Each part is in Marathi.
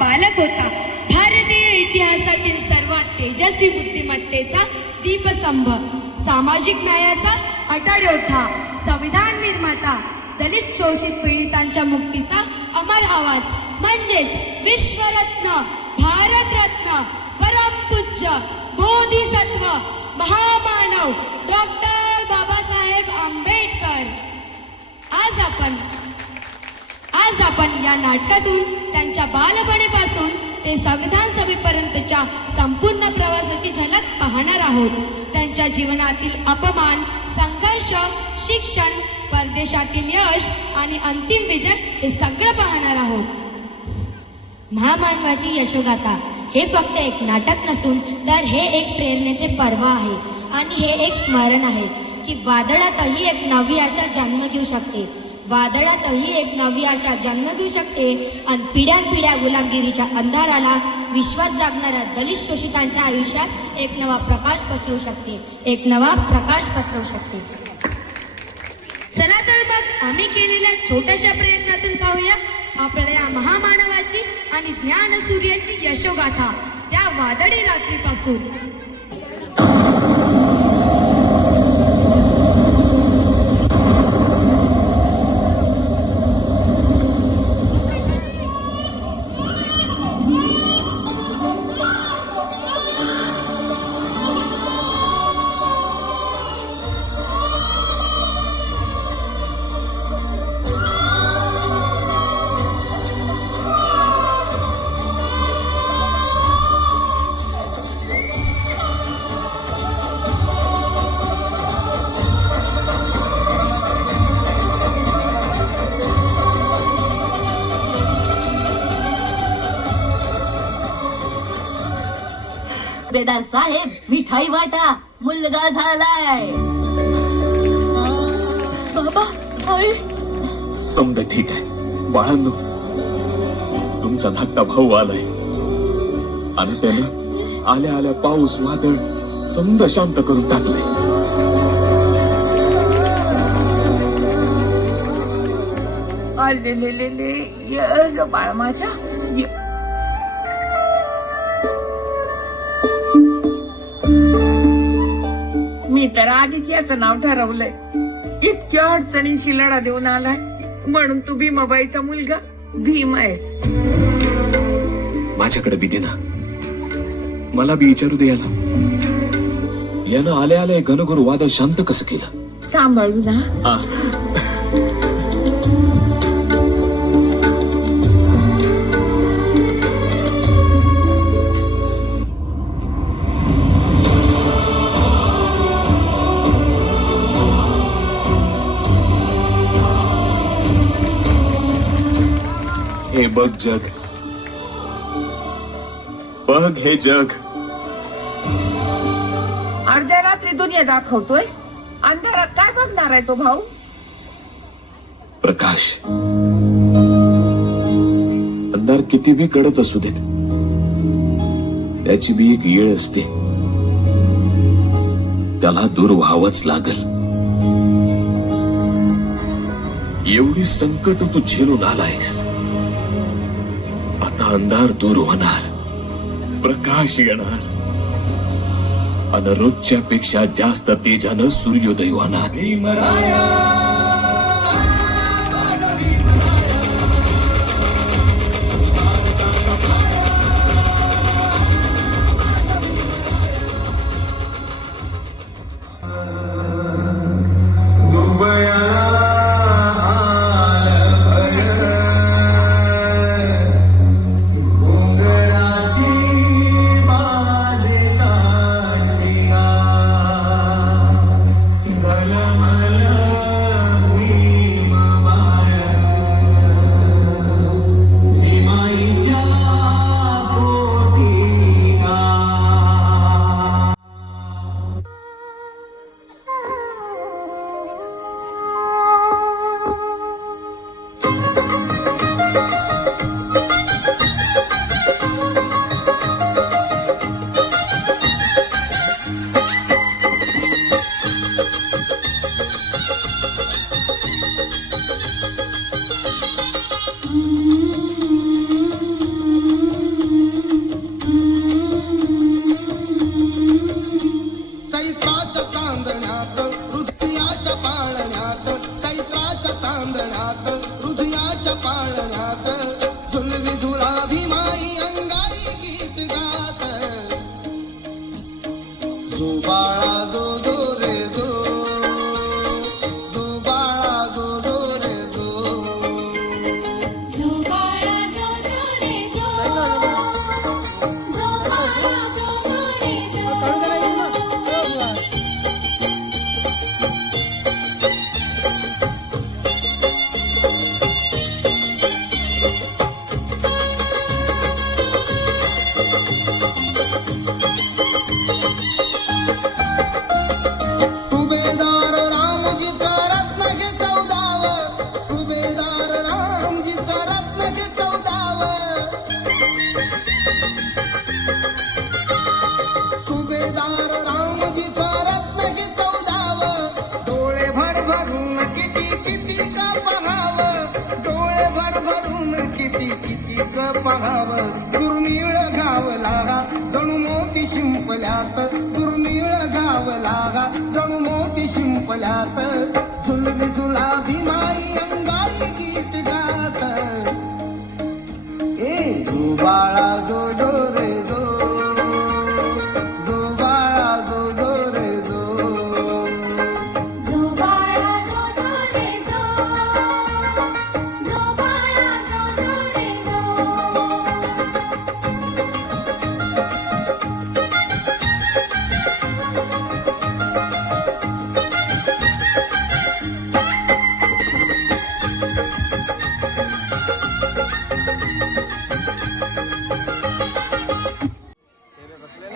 बालक होता. भारतीय इतिहासातील सर्वात तेजस्वी बुद्धिमत्तेचा दीपस्तंभ, सामाजिक न्यायाचा अटळ योद्धा, संविधान निर्माता, दलित शोषित पीडितांच्या मुक्तीचा अमर आवाज म्हणजेच विश्वरत्न, भारतरत्न, परमपूज्य बोधिसत्व, महामानव डॉक्टर बाबासाहेब आंबेडकर. आज आपण या नाटकातून त्यांच्या बालपणीपासून ते संविधान सभेपर्यंतच्या संपूर्ण प्रवासाची झलक पाहणार आहोत. त्यांच्या जीवनातील अपमान, संघर्ष, शिक्षण, परदेशातील यश आणि अंतिम विजय हे सगळं पाहणार आहोत. महामानवाची यशोगाथा हे फक्त एक नाटक नसून तर हे एक प्रेरणेचे पर्व आहे आणि हे एक स्मरण आहे की वादळातही एक नवी आशा जन्म घेऊ शकते. वादळातही एक नवी आशा जन्म घेऊ शकते आणि पिढ्यानपिढ्या गुलामगिरीच्या अंधाराला विश्वास जागणाऱ्या दलित शोषितांच्या आयुष्यात एक नवा प्रकाश पसरू शकते. चला तर मग आम्ही केलेल्या छोट्याशा प्रयत्नातून पाहूया आपल्याला या महामानवाची आणि ज्ञानसूर्याची यशोगाथा त्या वादळी रात्रीपासून. बेदार साहेब, मिठाई वाटा, मुलगा झालाय. बाबा, आई. समजा ठीक आहे बाळांनो, तुमचा धाकटा भाऊ आलाय आणि त्यानं आल्या आल्या पाऊस वादळ समजा शांत करून टाकलंय. आले ये बाळ माझ्या. मी तर आधीच याचं नाव ठरवलंय. इतक्या अडचणीशी लढा देऊन आलाय म्हणून तू भीमाबाईचा मुलगा भीम आहेस. माझ्याकडे बी दे ना, मला बी विचारू दे याला. यानं आल्या आल्या घनघोर वादळ शांत कसं केलं. सांभाळू ना. हा. हे बघ जग, बघ हे जग. अर्ध्या रात्री दुनिया दाखवतोयस, अंधारात काय बघणार आहे तो भाऊ. प्रकाश, अंधार किती बी कडत असू देत, त्याची बी एक येळ असते, त्याला दूर व्हावंच लागल. एवढी संकट तू झेलून आलायस, आता अंधार दूर होणार, प्रकाश येणार आणि रोजच्या पेक्षा जास्त तेजानं सूर्योदय होणार. झलमल पाहावं दुर्मिळ गाव लागा जणू मोती शिंपल्यात दुर्मिळ गाव लागा जणू मोती शिंपल्यात झुलवी झुलाभी माई अंगाई गीत गात ए जो बाळा जो जो रे जो जो बाळा जो जो रे जो जो बाळा जो जो रे जो जो बाळा जो जो रे जो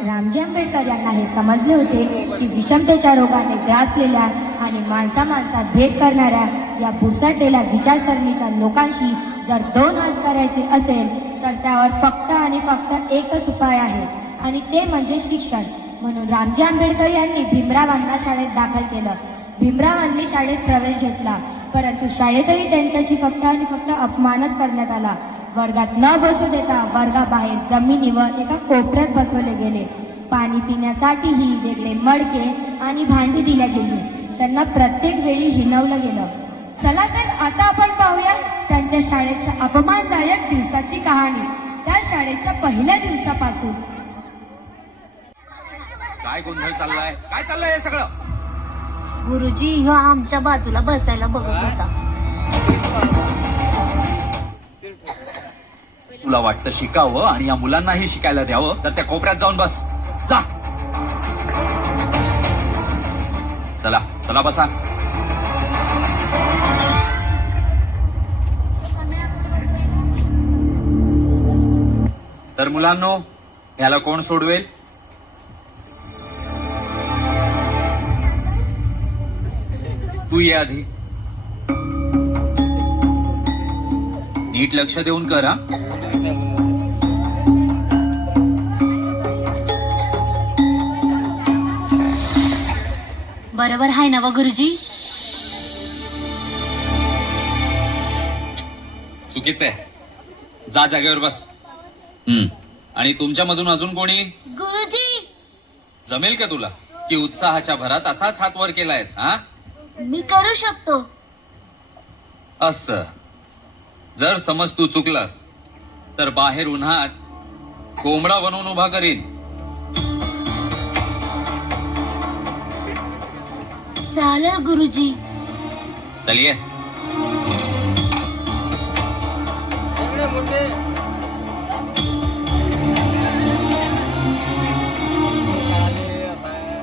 रामजी आंबेडकर यांना हे समजले होते की विषमतेच्या रोगाने ग्रासलेल्या आणि माणसा माणसात भेद करणाऱ्या या बुरसाटलेल्या विचारसरणीच्या लोकांशी जर दोन हात करायचे असेल तर त्यावर फक्त आणि फक्त एकच उपाय आहे आणि ते म्हणजे शिक्षण. म्हणून रामजी आंबेडकर यांनी भीमरावांना शाळेत दाखल केलं. भीमरावांनी शाळेत प्रवेश घेतला, परंतु शाळेतही त्यांच्याशी फक्त आणि फक्त अपमानच करण्यात आला. वर्गात न बसू देता वर्गाबाहेर जमिनीवर एका कोपऱ्यात बसवले गेले. पाणी पिण्यासाठीही वेगळे मडके आणि भांडी दिल्या गेली. त्यांना प्रत्येक वेळी हिणवलं गेलं. चला तर आता आपण पाहूया त्यांच्या शाळेच्या अपमानदायक दिवसाची कहाणी, त्या शाळेच्या पहिल्या दिवसापासून. काय गोंधळ चाललाय? काय चाललंय हे सगळं? गुरुजी ह्यो आमच्या बाजूला बसायला बघत होता. तुला वाटतं शिकावं आणि या मुलांनाही शिकायला द्यावं तर त्या कोपऱ्यात जाऊन बस. जा, चला चला बसा. तर मुलांनो, ह्याला कोण सोडवेल? तू ये आधी. नीट लक्ष देऊन कर हा. बरोबर आहे ना व गुरुजी? चुकीचं आहे. जा जागेवर बस. आणि तुमच्यामधून अजून कोणी? गुरुजी जमेल का तुला की उत्साहाच्या भरात असाच हात वर केलायस? हा, मी करू शकतो. असं जर समज तू चुकलास तर बाहेर उन्हात कोंबडा बनवून उभा करीन. चालेल गुरुजी. चलिये.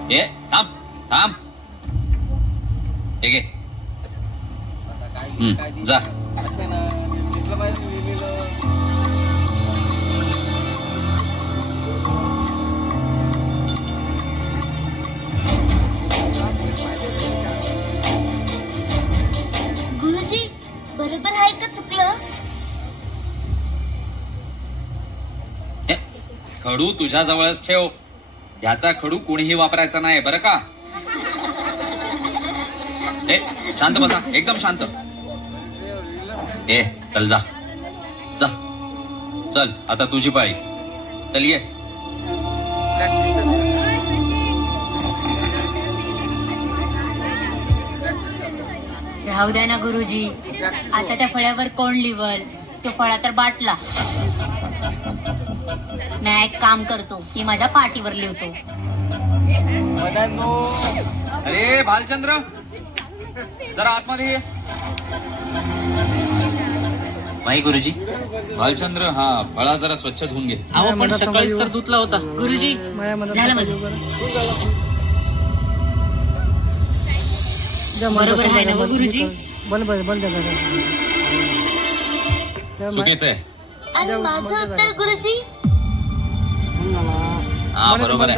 ये थांब थांब. हे घे. जा. गुरुजी बरोबर आहे का चुकलं? हे, खडू तुझ्या जवळच ठेव. ह्याचा खडू कोणीही वापरायचा नाही, बरं का? ए, शांत बसा, एकदम शांत. ए, चल जा जा. चल आता तुझी पाळी. चल ये. राहू द्या ना गुरुजी. आता त्या फळ्यावर कोण लिवल? तो फळा तर बाटला. मी एक काम करतो, मी माझ्या पाठीवर लिवतो. अरे भालचंद्र, जरा आतमध्ये ये. नाही गुरुजी. भालचंद्र, हा फळा जरा स्वच्छ धुवून घे. पण सकाळीच तर धुतला होता. गुरुजी झालं माझं. बरोबर आहे ना गुरुजी? चुकीचं आहे. आणि माझं उत्तर गुरुजी? हा बरोबर आहे.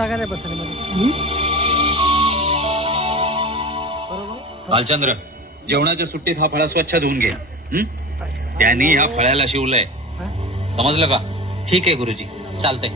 भालचंद्र, जेवणाच्या सुट्टीत हा फळा स्वच्छ धुवून घे. त्यांनी ह्या फळ्याला शिवलंय, समजलं का? ठीक आहे गुरुजी, चालतंय.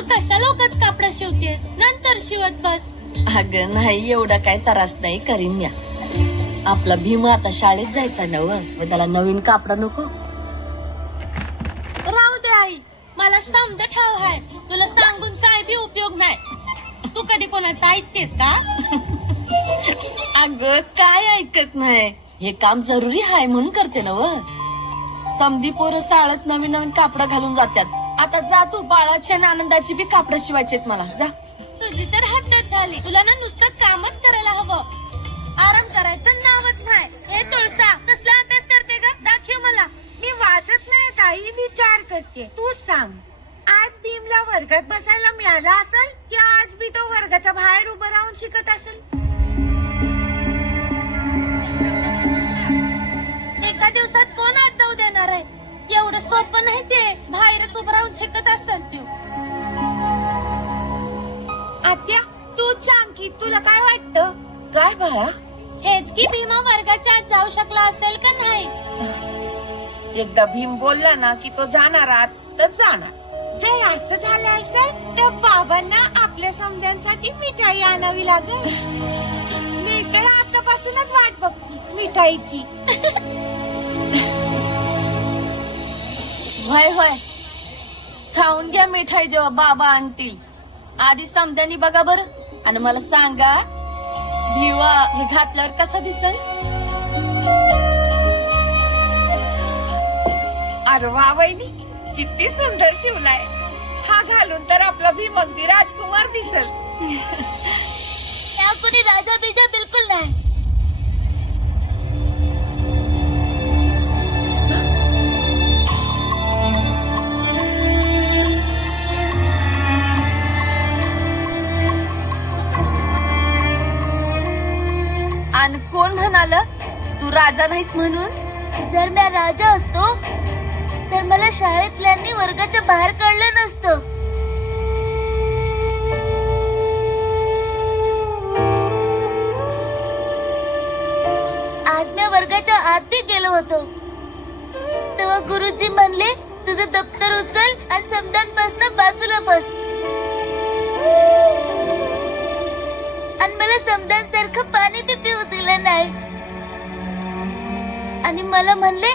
मग कशाला उगाच कापड शिवतेस, नंतर शिवत बस. अगं नाही, एवढा काय त्रास नाही करीन म्या. आपला भीम आता शाळेत जायचा नव, मग त्याला नवीन कापड नको. राहू दे आई, मला समज ठाव आहे, तुला सांगून काय बी उपयोग नाही. तू कधी कोणाचं ऐकतेस का? अगं काय ऐकत नाही, हे काम जरुरी आहे म्हणून करते नव. समधी पोरं शाळेत नवीन नवीन कापड घालून जातात. आता जा तू, बाळाची आणि आनंदाची बी कापड शिवायचेत मला, जा. तुझी तर हद्दच झाली, तुला ना नुसतं कामच करायला हवं, आराम करायचं नावच नाही. हे तुळसा कसला अभ्यास करते ग, दाखव मला. मी वाचत नाही ताई, विचार करते. तू सांग, आज भीमला वर्गात बसायला मिळालं असेल की आज बी तो वर्गाच्या बाहेर उभं राहून शिकत असेल? एका दिवसात कोण आज जाऊ देणार आहे? एवढं सोपं नाही ते, बाहेरच उभं राहून शिकत असेल तू. आत्या तूच सांग की तुला काय वाटतं? काय बाळा? हेच की भीमा वर्गाच्या आत जाऊ शकला असेल का नाही? एकदा भीम बोलला ना की तो जाणार आत तर जाणार. जर असं झालं असेल तर बाबांना आपल्या समजांसाठी मिठाई आणावी लागेल. मी तर आतापासूनच वाट बघते मिठाईची. होय होय, खाऊन घ्या मिठाई जेव्हा बाबा आणतील. आधी समद्यानी बघा बर, आणि मला सांगा भिवा हे घातल्यावर कसं दिसल? अरे वा वहिनी, किती सुंदर शिवलाय हा. घालून तर आपला भीम अगदी राजकुमार दिसल. त्या कोणी राजा बिजा बिलकुल नाही. आणि कोण म्हणाल तू राजा नाहीस म्हणून? जर मी राजा असतो तर मला शाळेतल्यांनी वर्गाच्या बाहेर काढलं नसतं. आज मी वर्गाच्या आत बी गेलो होतो, तेव्हा गुरुजी म्हणले तुझं दप्तर उचल आणि समजांपासून बाजूला बस. आणि मला समजांसारखं पाणी बी पिऊ दिलं नाही आणि मला म्हणले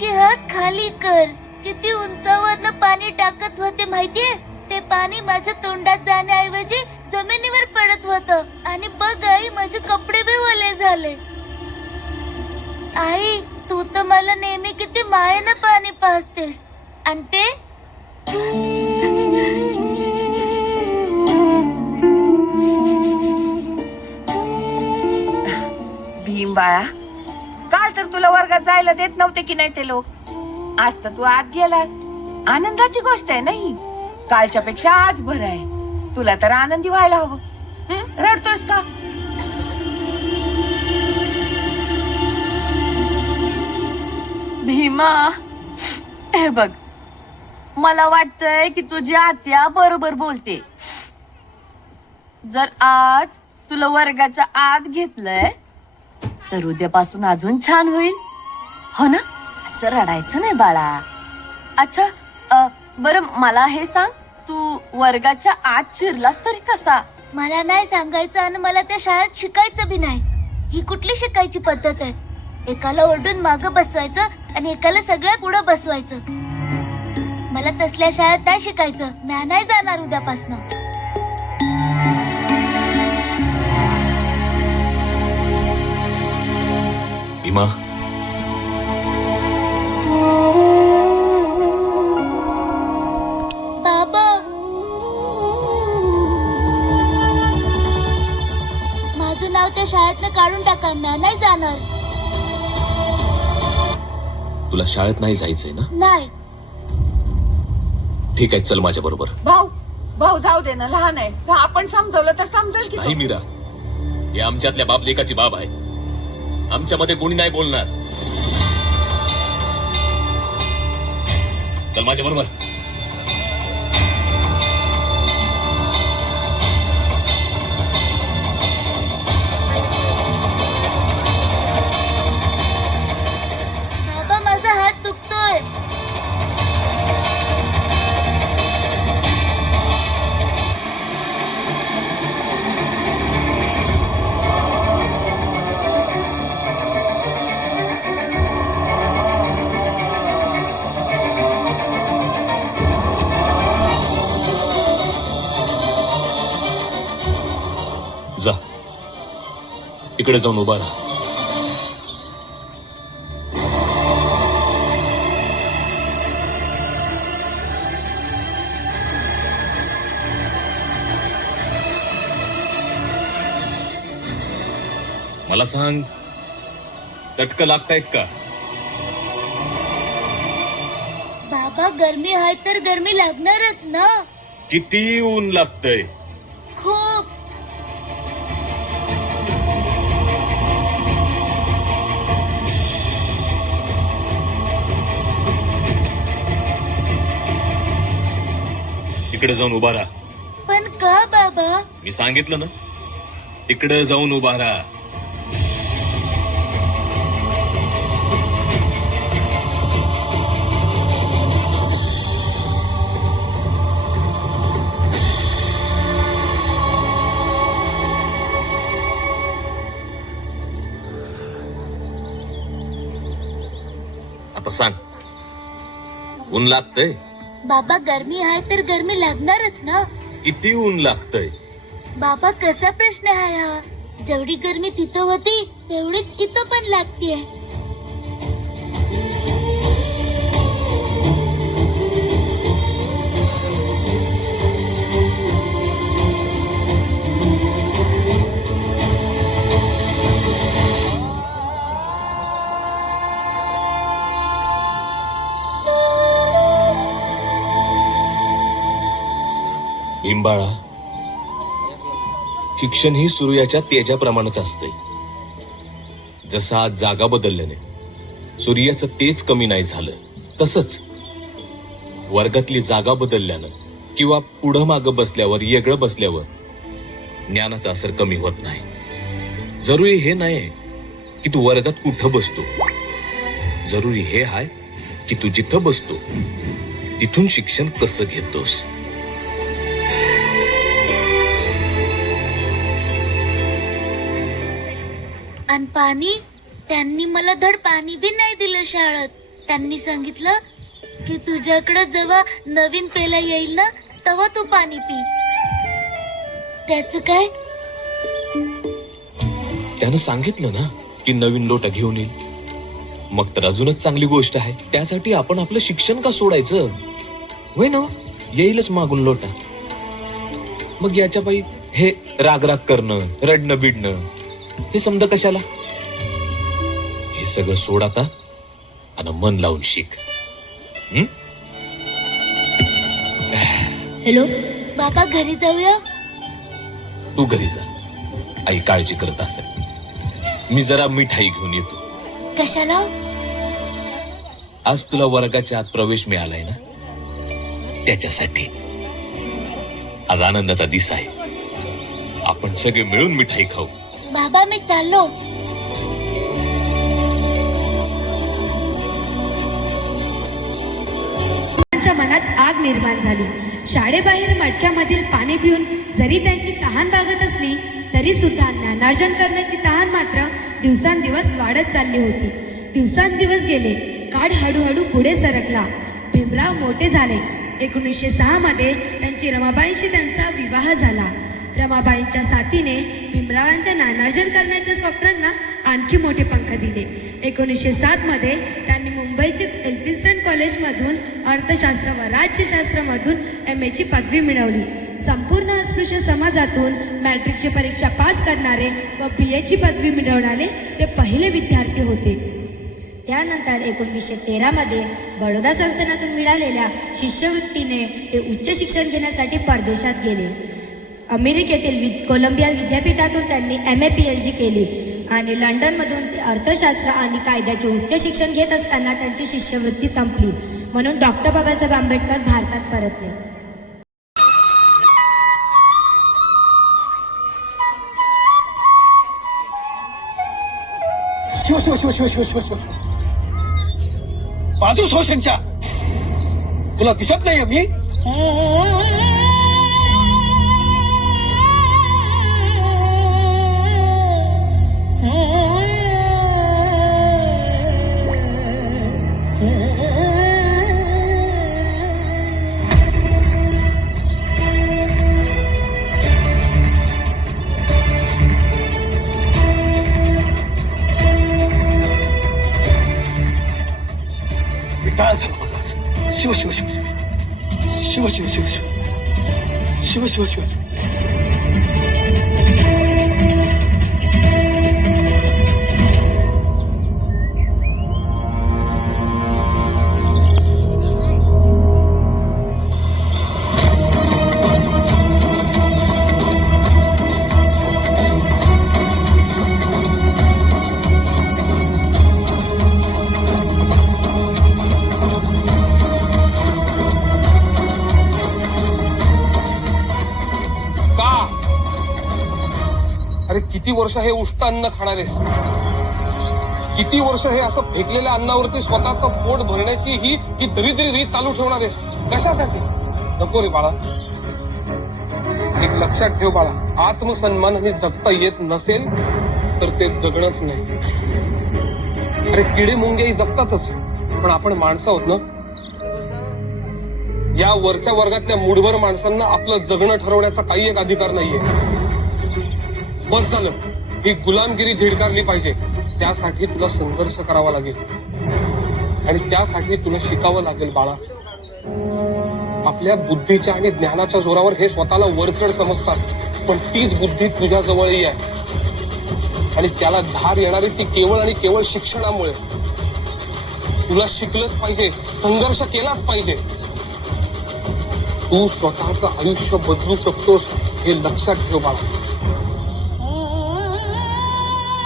की हात खाली कर. किती उंचावरनं पाणी टाकत होते माहितीये? ते पाणी माझ्या तोंडात जाण्याऐवजी जमिनीवर पडत होतं. आणि बघ आई, माझे कपडे बी ओले झाले. आई, तू तर मला नेहमी किती मायेनं पाणी पाजतेस. आणि ते भीम बाळा, काल तर तुला वर्गात जायला देत नव्हते की नाही ते लोक. आज तर तू आत गेलास. आनंदाची गोष्ट आहे नाही. कालच्या पेक्षा आज बरं आहे. तुला तर आनंदी व्हायला हवं. रडतोयस का? भीमा, हे बघ, मला वाटतंय की तुझी आत्या बरोबर बोलते. जर आज तुला वर्गाच्या आत घेतलंय तर उद्यापासून अजून छान होईल, हो ना? असं रडायचं नाही बाळा. अच्छा, बरं मला हे सांग, तू वर्गाच्या आत शिरलास तरी कसा? मला नाही सांगायचं आणि मला त्या शाळेत शिकायचं बी नाही. ही कुठली शिकायची पद्धत आहे? एकाला ओरडून मागं बसवायचं आणि एकाला सगळ्या पुढं बसवायचं. मला तसल्या शाळेत नाही शिकायचं. मी नाही जाणार उद्यापासून. भीमा, बाबा, माझं नाव त्या शाळेतनं काढून टाका. मी नाही जाणार. तुला शाळेत नाही जायचंय ना? नाही. ठीक आहे, चल माझ्या बरोबर. भाऊ जाऊ दे ना, लहान आहे. आपण समजवलं तर समजेल की. नाही मीरा, हे आमच्यातल्या बाप लेकाची बाब आहे. आमच्यामध्ये कोणी नाही बोलणार. चल माझ्या बरोबर. बाबा, माझा हात दुखतोय. इकडे जाऊन उभा राहा. मला सांग, चटकं लागतायत का? बाबा गरमी आहे तर गरमी लागणारच ना. किती ऊन लागतंय? खूप. इकडे जाऊन उभा राहा. पण का बाबा? मी सांगितलं ना, तिकडे जाऊन उभा राहा. आता सांग, ऊन लागतंय? बाबा गरमी आहे तर गरमी लागणारच ना. किती ऊन लागतंय? बाबा कसा प्रश्न आहे हा? जेवढी गरमी तिथं होती तेवढीच इथं पण लागतीये. हिंबाळा, शिक्षण ही सूर्याच्या तेजाप्रमाणेच असते. जसं आज जागा बदलल्याने सूर्याचं तेज कमी नाही झालं, तसंच वर्गातली जागा बदलल्यानं किंवा पुढं मागं बसल्यावर, येगळं बसल्यावर ज्ञानाचा असर कमी होत नाही. जरुरी हे नाही की तू वर्गात कुठं बसतो, जरुरी हे आहे की तू जिथं बसतो तिथून शिक्षण कसं घेतोस. आणि पाणी, त्यांनी मला धड पाणी बी नाही दिलं शाळेत. त्यांनी सांगितलं की तुझ्याकडे जेव्हा नवीन पेला येईल ना तेव्हा तू पाणी पी. त्याच काय? त्यानं सांगितलं ना की नवीन लोटा घेऊन येईल, मग तर अजूनच चांगली गोष्ट आहे. त्यासाठी आपण आपलं शिक्षण का सोडायचं? होय ना, येईलच मागून लोटा. मग याच्या पायी हे रागराग करणं, रडणं बिडणं हे समजा कशाला? हे सगळं सोड आता आणि मन लावून शिक. हॅलो बाबा, घरी जाऊया? तू घरी जा, आई काळजी करत असेल. मी जरा मिठाई घेऊन येतो. कशाला? आज तुला वर्गाच्या आत प्रवेश मिळालाय ना, त्याच्यासाठी. आज आनंदाचा दिवस आहे, आपण सगळे मिळून मिठाई खाऊ. बाबा मी चाललो. त्यांच्या मनात आग निर्माण झाली. शाळेबाहेर मटक्यामधील पाणी पिऊन जरी त्यांची तहान भागत असली तरी सुद्धा ज्ञानार्जन करण्याची तहान मात्र दिवसांदिवस वाढत चालली होती. दिवसांदिवस गेले, काळ हळूहळू पुढे सरकला. भीमराव मोठे झाले. 1906 मध्ये त्यांची रमाबाईंशी त्यांचा विवाह झाला. रमाबाईंच्या साथीने भीमरावांच्या ज्ञानार्जन करण्याच्या स्वप्नांना आणखी मोठे पंख दिले. 1907 मध्ये त्यांनी मुंबईच्या एल्फिन्स्टन कॉलेजमधून अर्थशास्त्र व राज्यशास्त्रामधून MA ची पदवी मिळवली. संपूर्ण अस्पृश्य समाजातून मॅट्रिकची परीक्षा पास करणारे व BA ची पदवी मिळवणारे ते पहिले विद्यार्थी होते. त्यानंतर 1913 मध्ये बडोदा संस्थानातून मिळालेल्या शिष्यवृत्तीने ते उच्च शिक्षण घेण्यासाठी परदेशात गेले. अमेरिकेतील कोलंबिया विद्यापीठातून त्यांनी MA PhD केली आणि लंडनमधून ते अर्थशास्त्र आणि कायद्याचे उच्च शिक्षण घेत असताना त्यांची शिष्यवृत्ती संपली, म्हणून डॉक्टर बाबासाहेब आंबेडकर भारतात परतले. बाजू शोषणच्या तुला दिसत नाही मी? शिव शिव शिव शिव शिव शिव शिव शिव शिव किती वर्ष हे उष्ट अन्न खाणारेस, किती वर्ष हे असं फेकलेल्या अन्नावरती स्वतःचं पोट भरण्याची ही दरिद्री रीत चालू ठेवणारेस, कशासाठी? नको रे बाळा, एक लक्षात ठेव बाळा, आत्मसन्मानाने जगता येत नसेल तर ते जगणंच नाही. अरे किडे मुंग्याही जगतातच, पण आपण माणसं आहोत ना. या वरच्या वर्गातल्या मूढभर माणसांना आपलं जगणं ठरवण्याचा काही एक अधिकार नाहीये. बस झालं, ही गुलामगिरी झिडकारली पाहिजे. त्यासाठी तुला संघर्ष करावा लागेल आणि त्यासाठी तुला शिकावं लागेल बाळा. आपल्या बुद्धीच्या आणि ज्ञानाच्या जोरावर हे स्वतःला वरचढ समजतात, पण तीच बुद्धी तुझ्या जवळही आहे आणि त्याला धार येणारी ती केवळ आणि केवळ शिक्षणामुळे. तुला शिकलंच पाहिजे, संघर्ष केलाच पाहिजे. तू स्वतःचं आयुष्य बदलू शकतोस हे लक्षात ठेव बाळा.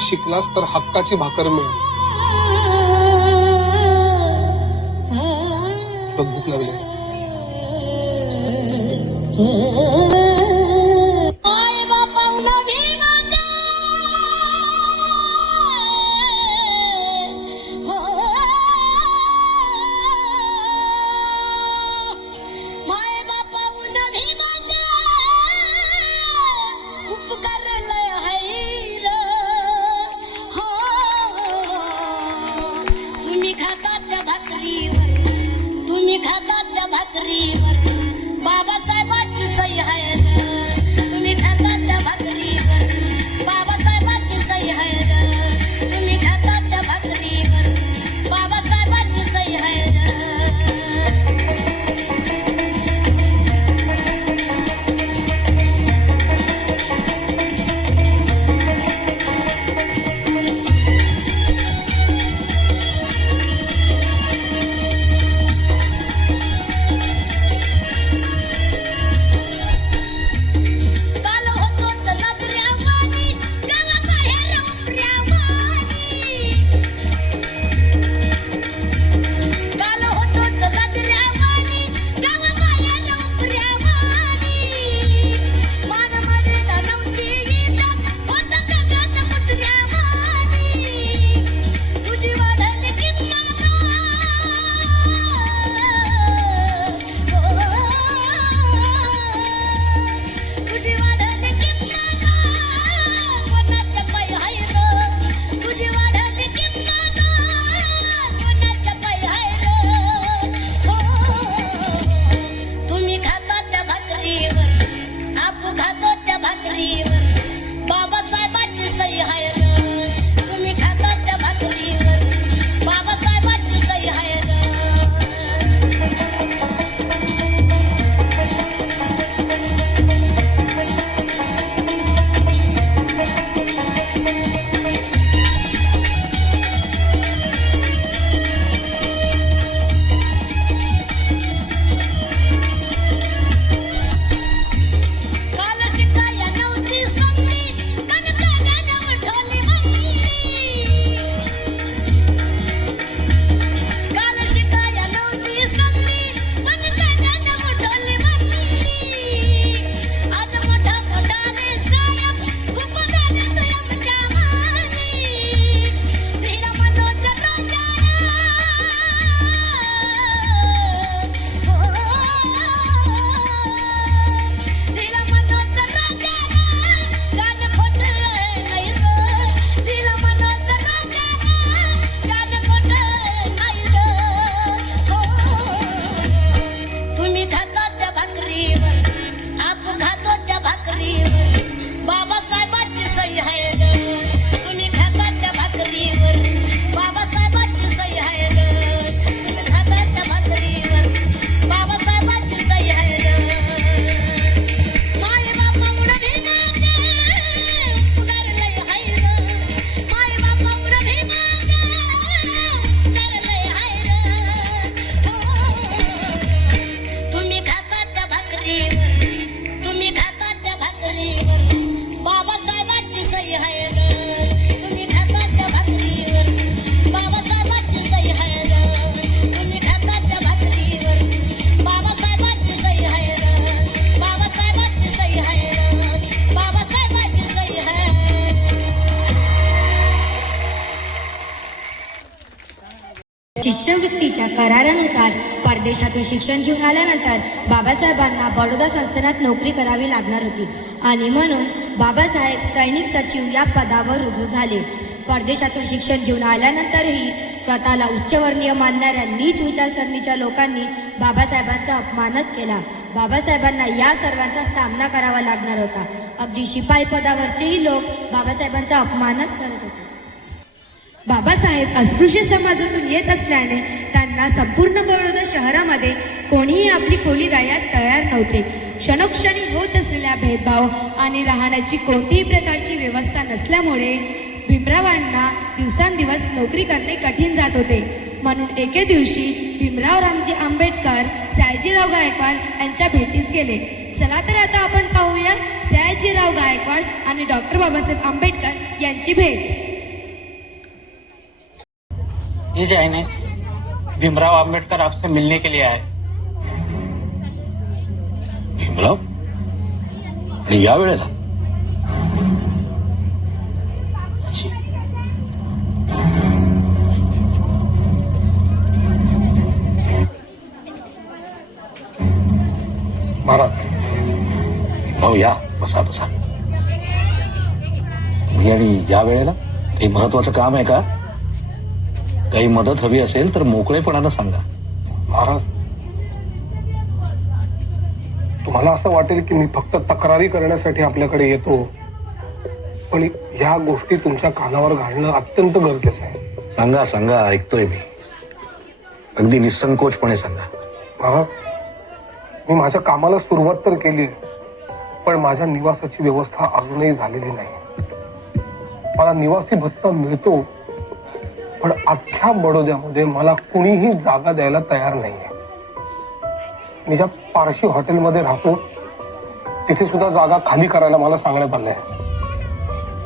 शिकलास तर हक्काची भाकर मिळेल. भूक लागली. शिष्यवृत्तीच्या करारानुसार परदेशातून शिक्षण घेऊन आल्यानंतर बाबासाहेबांना बडोदा संस्थानात नोकरी करावी लागणार होती आणि म्हणून बाबासाहेब सैनिक सचिव या पदावर रुजू झाले. परदेशातून शिक्षण घेऊन आल्यानंतरही स्वतःला उच्चवर्णीय मानणाऱ्या नीच विचारसरणीच्या लोकांनी बाबासाहेबांचा अपमानच केला. बाबासाहेबांना या सर्वांचा सामना करावा लागणार होता. अगदी शिपाई पदावरचेही लोक बाबासाहेबांचा अपमानच करत होते. बाबासाहेब अस्पृश्य समाजातून येत असल्याने त्यांना संपूर्ण बडोदा शहरामध्ये कोणीही आपली खोली द्यायला तयार नव्हते. क्षणोक्षणी होत असलेल्या भेदभाव आणि राहण्याची कोणतीही प्रकारची व्यवस्था नसल्यामुळे भीमरावांना दिवसांदिवस नोकरी करणे कठीण जात होते. म्हणून एके दिवशी भीमराव रामजी आंबेडकर सयाजीराव गायकवाड यांच्या भेटीस गेले. चला तर आता आपण पाहूया सयाजीराव गायकवाड आणि डॉक्टर बाबासाहेब आंबेडकर यांची भेट. ये जाइनेस, भीमराव आम्बेडकर आपसे मिलने के लिए आए. भीमराव आणि या वेळेला महाराज भाऊ या, बसा बसा. आणि या वेळेला काही महत्वाचं काम आहे का? काही मदत हवी असेल तर मोकळेपणानं सांगा. महाराज, तुम्हाला असं वाटेल की मी फक्त तक्रारी करण्यासाठी आपल्याकडे येतो, पण ह्या गोष्टी तुमच्या कानावर घालणं अत्यंत गरजेचं आहे. सांगा सांगा, ऐकतोय मी. अगदी निसंकोचपणे सांगा. महाराज, मी माझ्या कामाला सुरुवात तर केली, पण माझ्या निवासाची व्यवस्था अजूनही झालेली नाही. मला निवासी भत्ता मिळतो, पण अख्ख्या बडोद्यामध्ये मला कुणीही जागा द्यायला तयार नाहीये. मी ज्या पारशी हॉटेलमध्ये राहतो तिथे सुद्धा जागा खाली करायला मला सांगण्यात आलंय.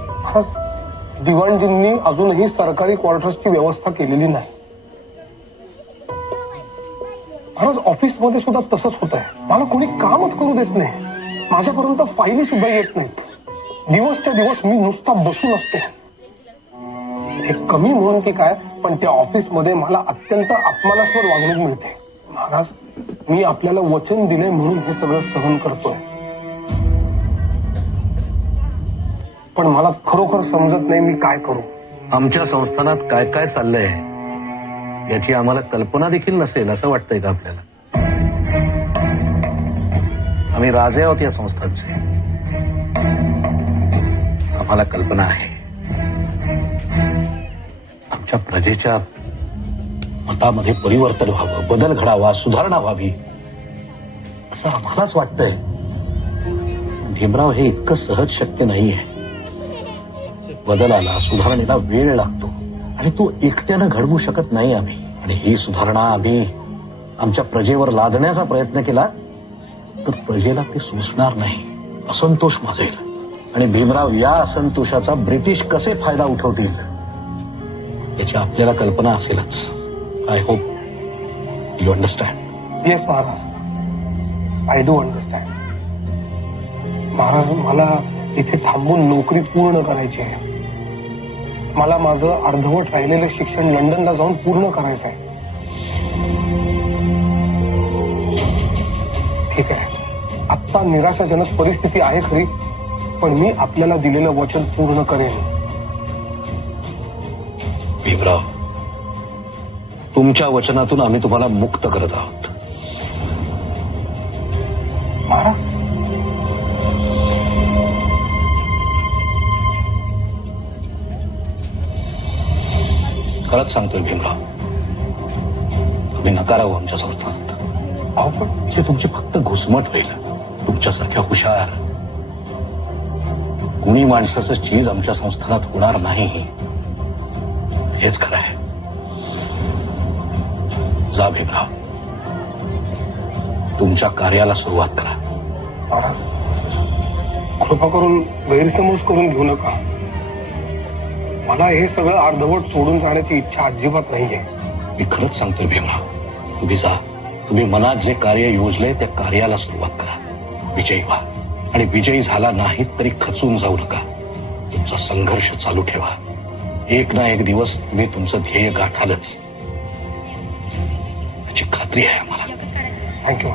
महाराज, दिवाणजींनी अजूनही सरकारी क्वार्टर्सची व्यवस्था केलेली नाही. महाराज, ऑफिसमध्ये सुद्धा तसंच होत आहे. मला कोणी कामच करू देत नाही. माझ्यापर्यंत फाईली सुद्धा येत नाहीत. दिवसच्या दिवस मी नुसता बसून असतो. हे कमी म्हणून की काय, पण त्या ऑफिसमध्ये मला अत्यंत अपमानास्पद वागणूक मिळते. महाराज, मी आपल्याला वचन दिले म्हणून हे सगळं सहन करतोय, पण मला खरोखर समजत नाही मी काय करू. आमच्या संस्थानात काय काय चाललंय याची आम्हाला कल्पना देखील नसेल असं वाटतंय का आपल्याला? आम्ही राजे आहोत या संस्थांचे. आम्हाला कल्पना आहे. आमच्या प्रजेच्या मतामध्ये परिवर्तन व्हावं, बदल घडावा, सुधारणा व्हावी असं आम्हालाच वाटतंय. भीमराव, हे इतकं सहज शक्य नाहीये. बदलाला, सुधारणेला वेळ लागतो आणि तो एकट्यानं घडवू शकत नाही आम्ही. आणि ही सुधारणा आम्ही आमच्या प्रजेवर लादण्याचा प्रयत्न केला तर प्रजेला ते सोसणार नाही, असंतोष माजेल. आणि भीमराव, या असंतोषाचा ब्रिटिश कसे फायदा उठवतील याची आपल्याला कल्पना असेलच. I hope you understand. Yes Maharaj, I do understand. Maharaj, मला इथे थांबून नोकरी पूर्ण करायची आहे. मला माझं अर्धवट राहिलेलं शिक्षण लंडनला जाऊन पूर्ण करायचं आहे. ठीक आहे, आत्ता निराशाजनक परिस्थिती आहे खरी, पण मी आपल्याला दिलेलं वचन पूर्ण करेन. भीमराव, तुमच्या वचनातून आम्ही तुम्हाला मुक्त करत आहोत. महाराज, खरंच सांगतोय भीमराव, तुम्ही नकारावं आमच्या संस्थानात. अहो, पण इथे तुमची फक्त घुसमट होईल. तुमच्यासारख्या हुशार गुणी माणसाचं चीज आमच्या संस्थानात होणार नाही, हेच खरं आहे. जा भीमराव, तुमच्या कार्याला सुरुवात करा. महाराज, कृपा करून गैरसमज करून घेऊ नका. मला हे सगळं अर्धवट सोडून जाण्याची इच्छा अजिबात नाहीये. मी खरंच सांगतोय भीमराव, तुम्ही जा. तुम्ही मनात जे कार्य योजले त्या कार्याला सुरुवात करा. विजयी व्हा. आणि विजयी झाला नाहीत तरी खचून जाऊ नका. तुमचा संघर्ष चालू ठेवा. एक ना एक दिवस तुम्ही तुमचं ध्येय गाठालच. खात्री आहे आम्हाला. Thank you.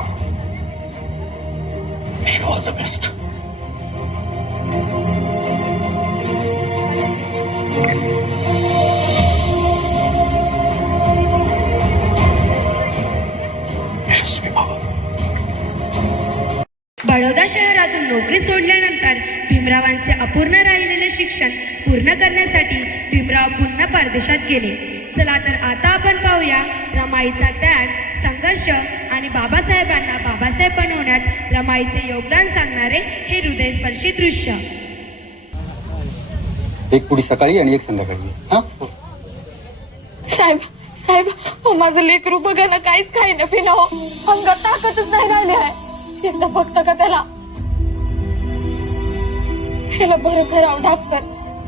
Wish you all the best. यशस्वी भावा. बडोदा शहरातून नोकरी सोडल्यानंतर भीमरावांचे अपूर्ण राहिलेले शिक्षण पूर्ण करण्यासाठी भीमराव पुन्हा परदेशात गेले. चला तर आता आपण पाहूया रमाईचा त्याग, संघर्ष आणि बाबासाहेबांना बाबासाहेब बनवण्यात रमाईचे योगदान सांगणारे हे हृदयस्पर्शी दृश्य. एक पुडी सकाळी आणि एक संध्याकाळी. हा साहेब साहेब हो माझं लेकरू बघा ना, काहीच काही ना पिना हो, अंगात ताकदच नाही राहिली आहे. एकदा बघता का त्याला? ह्याला बरं करावं डॉक्टर.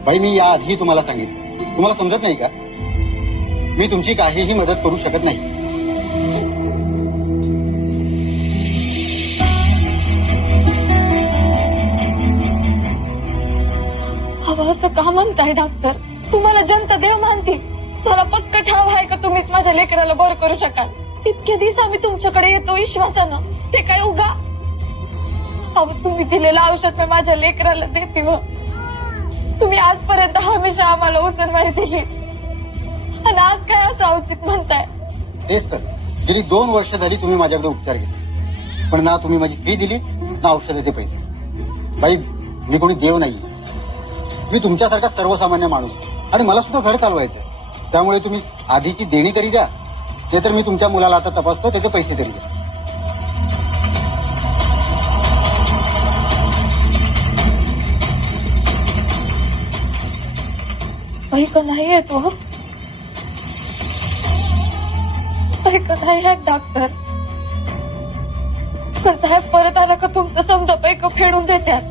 बाई, मी या आधी तुम्हाला सांगितलं, तुम्हाला समजत नाही का? मी तुमची काहीही मदत करू शकत नाही. अहो असं का म्हणताय डॉक्टर? तुम्हाला जनता देव मानती, मला पक्क ठाव आहे का तुम्हीच माझ्या लेकराला बरं करू शकाल. इतके दिवस आम्ही तुमच्याकडे येतो विश्वासानं, ते काय उगा? अहो तुम्ही दिलेलं औषध मी माझ्या लेकराला देते व तुम्ही आजपर्यंत हमेशा आम्हाला उसनवारी दिली, आणि आज काय असं औचित म्हणताय? तेच तर, गेली 2 वर्ष झाली तुम्ही माझ्याकडे उपचार घेतले, पण ना तुम्ही माझी फी दिली ना औषधाचे पैसे. बाई, मी कोणी देव नाही, मी तुमच्यासारखा सर्वसामान्य माणूस आहे, आणि मला सुद्धा घर चालवायचं. त्यामुळे तुम्ही आधीची देणी तरी द्या, ते तर मी तुमच्या मुलाला आता तपासतो, त्याचे पैसे तरी द्या. ऐक नाही येतो, ऐक नाही आहे डॉक्टर. पण साहेब परत आला का तुमचं समजा पैक फेडून देत्यात.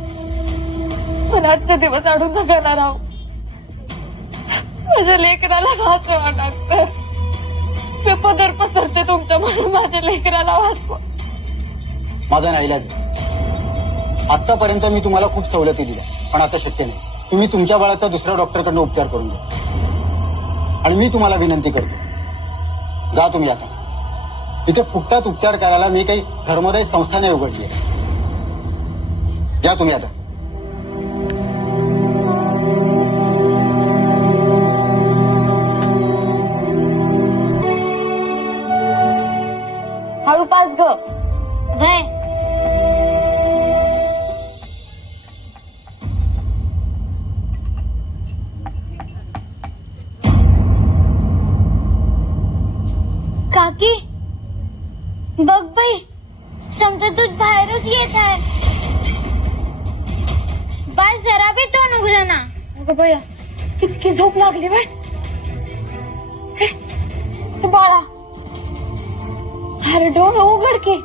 पण आजचे दिवस अडून नका राहू, माझ्या लेकराला वाचवा डॉक्टर. मी पदर पसरते तुमच्या म्हणून माझ्या लेकराला वाचवा. माझा नाईलाज. आतापर्यंत मी तुम्हाला खूप सवलती दिल्या, पण आता शक्य नाही. तुम्ही तुमच्या बाळाचा दुसऱ्या डॉक्टरकडनं उपचार करून घ्या, आणि मी तुम्हाला विनंती करतो, जा तुम्ही आता. इथे फुकटात उपचार करायला मी काही धर्मोदय संस्था नाही उघडली आहे. जा तुम्ही आता. हळू पास ग. वय काकी, बघ बाई, समजा दूध बाहेरच येत आहे. बाय जरा बी तोंड उघडा ना. अगं बया, इतकी झोप लागली बाय. बाळा, अरे डोळं उघड की.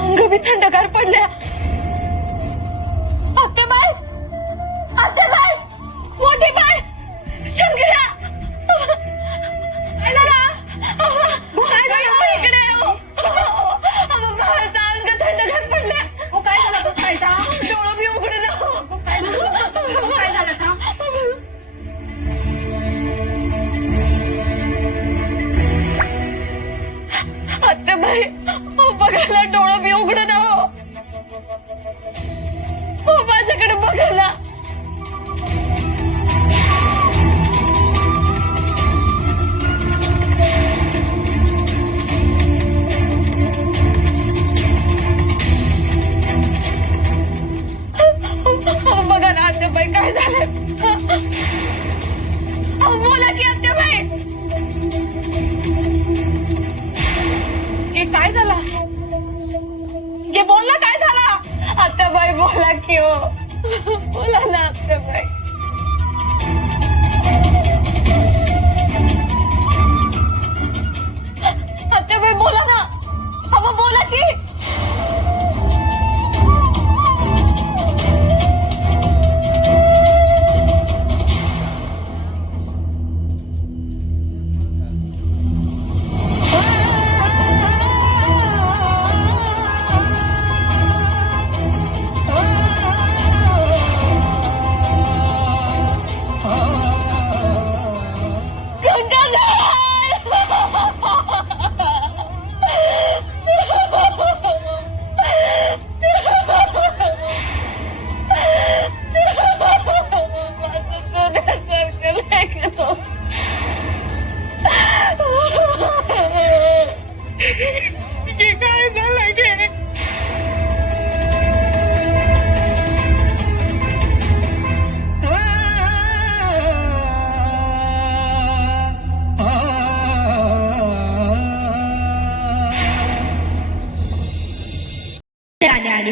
अंग बी थंडगार पडल्या. आत्तेबाई, आत्तेबाई, मोठी बाई, शंकर्या, काय झालं? काय झालं इकडे? बाळाचं अंग थंडगार पडल्या. काय झालं? काय डोळं बी उघड ना. काय झालं? काय झालं का? आत्तेबाई, बघायला डोळं बी उघड ना. हो माझ्याकडे बघायला. बघा ना आत्तेबाई, काय झालंय? बोला की आत्तेबाई. काय झाला? हे बोल ना, काय झाला? आत्याबाई बोला की हो, बोला ना आत्याबाई. आत्याबाई बोला ना, अहो बोला की.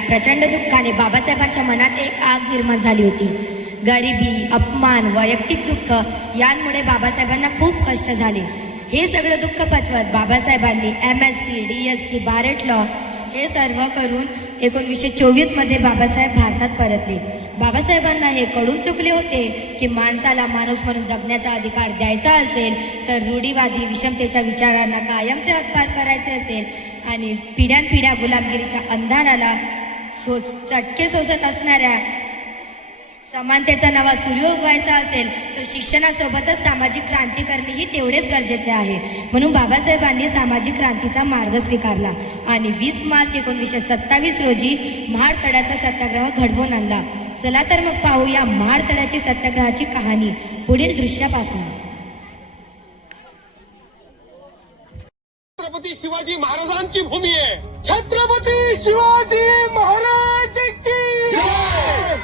प्रचंड दुःखाने बाबासाहेबांच्या मनात एक आग निर्माण झाली होती. गरिबी, अपमान, वैयक्तिक दुःख यांमुळे बाबासाहेबांना खूप कष्ट झाले. हे सगळं दुःख पचवत बाबासाहेबांनी MSc, DSc, बारेट लॉ हे सर्व करून 1924 मध्ये बाबासाहेब भारतात परतले. बाबासाहेबांना हे कळून चुकले होते की माणसाला माणूस म्हणून जगण्याचा अधिकार द्यायचा असेल तर रूढीवादी विषमतेच्या विचारांना कायमचे हद्दपार करायचे असेल आणि पिढ्यानपिढ्या गुलामगिरीच्या अंधाराला चटके सोसत असणाऱ्या समानतेचा नवा सूर्य उगवायचा असेल तर शिक्षणासोबतच सामाजिक क्रांती करणेही तेवढेच गरजेचे आहे. म्हणून बाबासाहेबांनी सामाजिक क्रांतीचा मार्ग स्वीकारला आणि 20 मार्च 1927 रोजी महाड तळ्याचा सत्याग्रह घडवून आणला. चला तर मग पाहूया महाड तळ्याची सत्याग्रहाची कहाणी पुढील दृश्यापासून. छत्रपती शिवाजी महाराजांची भूमी आहे. छत्रपती शिवाजी महाराज की जय.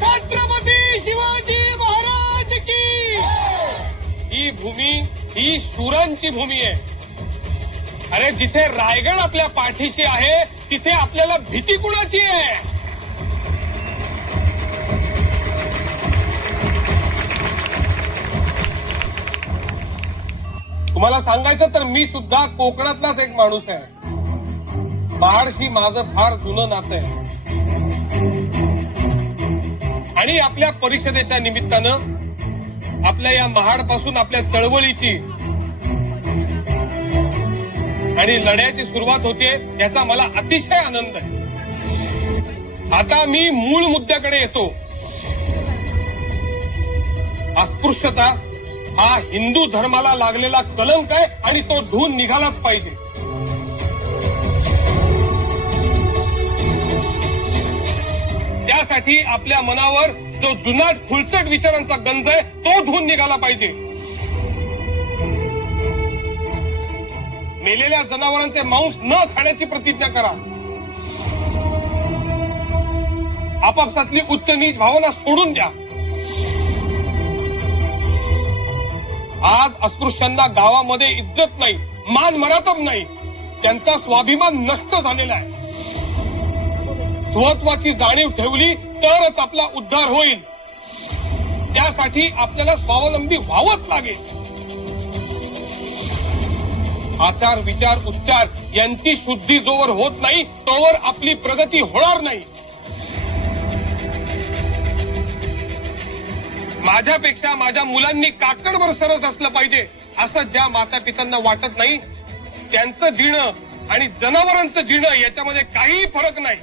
छत्रपती शिवाजी महाराज की. ही भूमी ही शूरांची भूमी आहे. अरे जिथे रायगड आपल्या पाठीशी आहे तिथे आपल्याला भीती कुणाची आहे. तुम्हाला सांगायचं तर मी सुद्धा कोकणातलाच एक माणूस आहे. महाडशी माझं फार जुनं नातं आहे आणि आपल्या परिषदेच्या निमित्तानं आपल्या या महाड पासून आपल्या चळवळीची आणि लढ्याची सुरुवात होते याचा मला अतिशय आनंद आहे. आता मी मूळ मुद्द्याकडे येतो. अस्पृश्यता हा हिंदू धर्माला लागलेला कलंक आहे आणि तो धुवून निघालाच पाहिजे. त्यासाठी आपल्या मनावर जो जुनाट खुळचट विचारांचा गंज आहे तो धुवून निघाला पाहिजे. मेलेल्या जनावरांचे मांस न खाण्याची प्रतिज्ञा करा. आपापसातली उच्च नीच भावना सोडून द्या. आज अस्पृश्यांना गावामध्ये इज्जत नाही, मान मरातब नाही. त्यांचा स्वाभिमान नष्ट झालेला आहे. स्वत्वाची जाणीव ठेवली तरच आपला उद्धार होईल. त्यासाठी आपल्याला स्वावलंबी व्हावंच लागेल. आचार, विचार, उच्चार यांची शुद्धी जोवर होत नाही तोवर आपली प्रगती होणार नाही. माझ्यापेक्षा माझ्या मुलांनी काकडभर सरस असलं पाहिजे असं ज्या माता पित्यांना वाटत नाही त्यांचं जिणं आणि जनावरांचं जिणं याच्यामध्ये काही फरक नाही.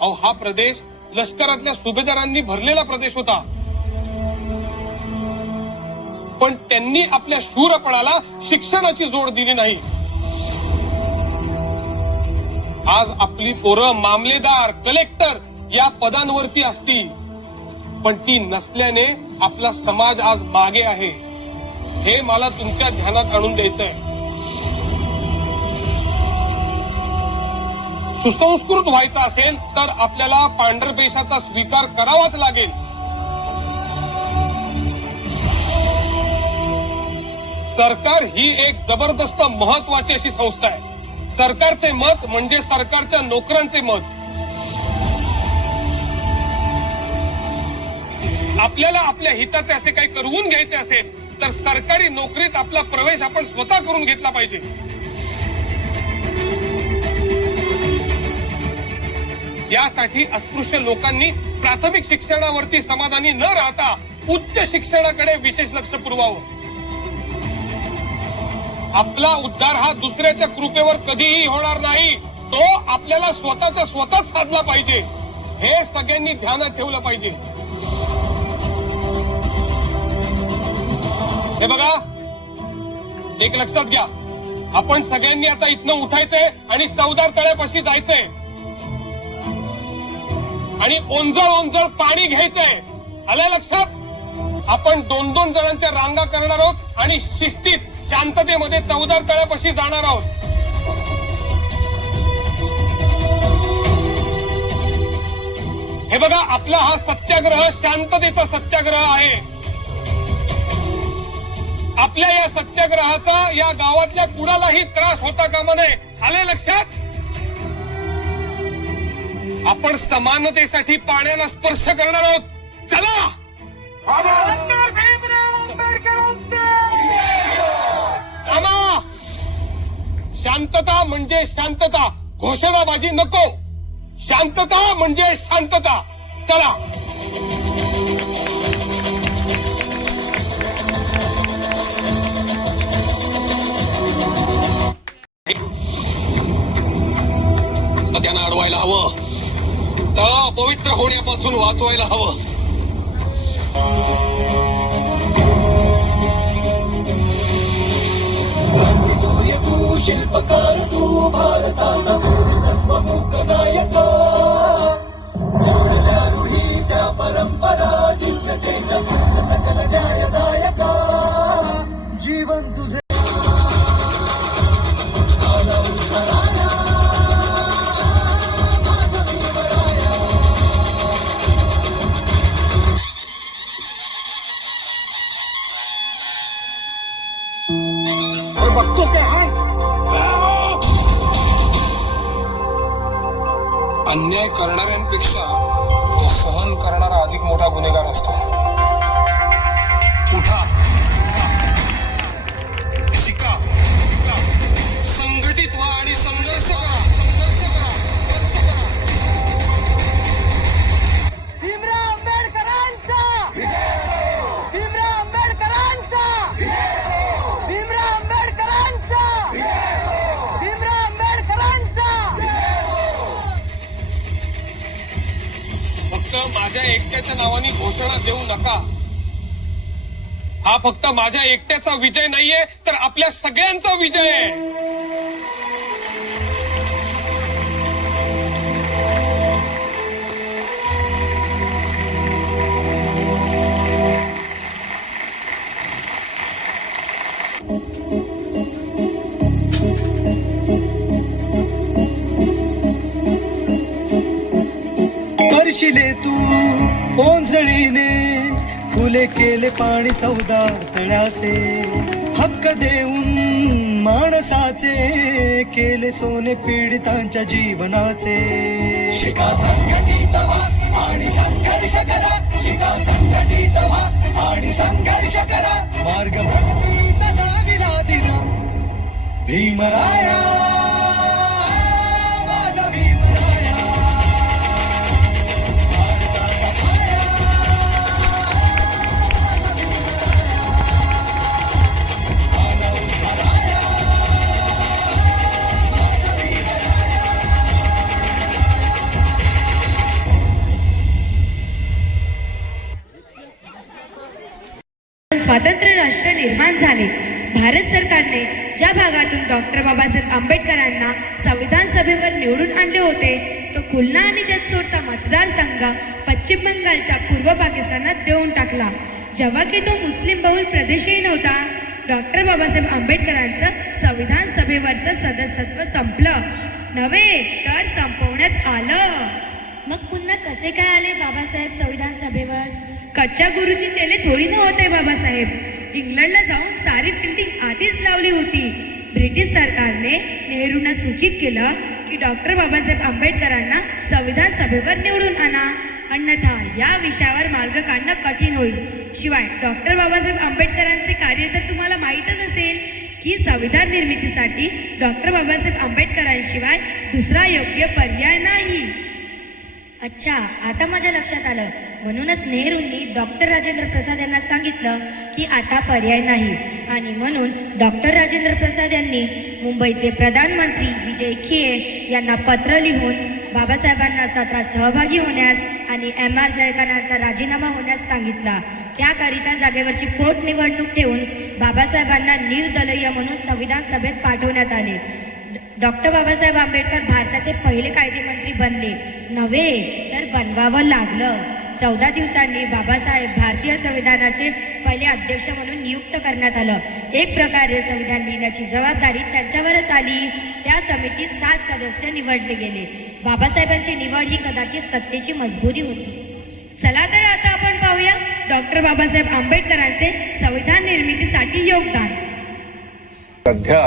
अहो हा प्रदेश लष्करातल्या सुभेदारांनी भरलेला प्रदेश होता, पण त्यांनी आपल्या शूरपणाला शिक्षणाची जोड दिली नाही. आज आपली पोरं मामलेदार, कलेक्टर या पदांवरती असती, पण ती नसल्याने आपला समाज आज मागे आहे. हे मला तुमच्या ध्यानात आणून द्यायचंय. सुसंस्कृत व्हायचं असेल तर आपल्याला पांढरपेशाचा स्वीकार करावाच लागेल. सरकार ही एक जबरदस्त महत्वाची अशी संस्था आहे. सरकारचे मत म्हणजे सरकारच्या नोकरांचे मत. आपल्याला आपल्या हिताचे असे काही करवून घ्यायचे असेल तर सरकारी नोकरीत आपला प्रवेश आपण स्वतः करून घेतला पाहिजे. यासाठी अस्पृश्य लोकांनी प्राथमिक शिक्षणावरती समाधानी न राहता उच्च शिक्षणाकडे विशेष लक्ष पुरवावं. आपला उद्धार हा दुसऱ्याच्या कृपेवर कधीही होणार नाही. तो आपल्याला स्वतःच्या स्वतःच साधला पाहिजे. हे सगळ्यांनी ध्यानात ठेवलं पाहिजे. हे बघा, एक लक्षात घ्या, आपण सगळ्यांनी आता इथनं उठायचंय आणि चौदार तळ्यापाशी जायचंय आणि ओंजळ पाणी घ्यायचंय. आलं लक्षात? आपण 2-2 जणांच्या रांगा करणार आहोत आणि शिस्तीत शांततेमध्ये चौदार तळ्यापाशी जाणार आहोत. हे बघा, आपला हा सत्याग्रह शांततेचा सत्याग्रह आहे. आपल्या या सत्याग्रहाचा या गावातल्या कुणालाही त्रास होता कामा नये. आले लक्षात? आपण समानतेसाठी पाण्याला स्पर्श करणार आहोत. चला. थांबा. शांतता म्हणजे शांतता, घोषणाबाजी नको. शांतता म्हणजे शांतता. चला. त्यांना अडवायला हवं, तळ पवित्र होण्यापासून वाचवायला हवं. क्रांती सूर्य तू, शिल्पकार तू, भारताचा बोधिसत्व मूक नायका. मोडल्या रूढी त्या परंपरा, दिव्यतेच्या तुझ सकल न्यायदायका. जीवन तुझे बघतोस काय हाय. अन्याय करणाऱ्यांपेक्षा तो सहन करणारा अधिक मोठा गुन्हेगार असतो. उठा, शिका, शिका, संघटित व्हा आणि संघर्ष करा, संघर्ष करा, संघर्ष करा. भीमराव आंबेडकरांचा, भीमराव आंबेडकरांचा, भीमराव आंबेडकरांचा, भीमराव आंबेडकरांचा. फक्त माझ्या एकट्याच्या नावाने घोषणा देऊ नका. हा फक्त माझ्या एकट्याचा विजय नाहीये, तर आपल्या सगळ्यांचा विजय आहे. परशिले तू ओंजळीने, फुले केले पाणी 14 तळ्याचे. हक्क देऊन माणसाचे, केले सोने पीडितांच्या जीवनाचे. शिका संघटित व्हा आणि संघर्ष करा, शिका संघटित व्हा आणि संघर्ष करा. मार्ग प्रगतीचा दाविला दिला भीमराया, माझा भीमराया. भारताचा पाया, आला उभाराया, माझा भीमराया. स्वातंत्र्य राष्ट्र निर्माण झाले. भारत सरकारने ज्या भागातून डॉक्टर बाबासाहेब आंबेडकरांना संविधान सभेवर निवडून आणले होते, तो खुलना आणि जतसोडचा मतदारसंघ पश्चिम बंगालच्या पूर्व पाकिस्तानात देऊन टाकला. जेव्हा की तो मुस्लिम बहुल प्रदेशही नव्हता. डॉक्टर बाबासाहेब आंबेडकरांचं संविधान सभेवरचं सदस्यत्व संपलं नव्हे, तर संपवण्यात आलं. मग पुन्हा कसे काय आले बाबासाहेब संविधान सभेवर? कच्च्या गुरुची चेले थोडी नव्हते बाबासाहेब. इंग्लंडला जाऊन सारी बिल्डिंग आधीच लावली होती. ब्रिटिश सरकारने नेहरूंना सूचित केलं की डॉक्टर बाबासाहेब आंबेडकरांना संविधान सभेवर निवडून आणा, अन्यथा या विषयावर मार्ग काढणं कठीण होईल. शिवाय डॉक्टर बाबासाहेब आंबेडकरांचे कार्य तर तुम्हाला माहीतच असेल की संविधान निर्मितीसाठी डॉक्टर बाबासाहेब आंबेडकरांशिवाय दुसरा योग्य पर्याय नाही. अच्छा, आता माझ्या लक्षात आलं. म्हणूनच नेहरूंनी डॉक्टर राजेंद्र प्रसाद यांना सांगितलं की आता पर्याय नाही, आणि म्हणून डॉक्टर राजेंद्र प्रसाद यांनी मुंबईचे प्रधानमंत्री विजय खिये यांना पत्र लिहून बाबासाहेबांना सत्रात सहभागी होण्यास आणि MR जयकांतचा राजीनामा होण्यास सांगितला. त्याकरिता जागेवरची पोटनिवडणूक ठेवून बाबासाहेबांना निर्दलीय म्हणून संविधान सभेत पाठवण्यात आले. डॉक्टर बाबासाहेब आंबेडकर भारताचे पहिले कायदेमंत्री बनले नव्हे, तर बनवावं लागलं. 14 दिवसांनी बाबासाहेब भारतीय संविधानाचे पहिले अध्यक्ष म्हणून नियुक्त करण्यात आलं. एक प्रकारे संविधान लिहिण्याची जबाबदारी त्यांच्यावरच आली. त्या समितीत 7 सदस्य निवडले गेले. बाबासाहेबांची निवड ही कदाचित सत्तेची मजबुरी होती. चला तर आता आपण पाहूया डॉक्टर बाबासाहेब आंबेडकरांचे संविधान निर्मितीसाठी योगदान. सध्या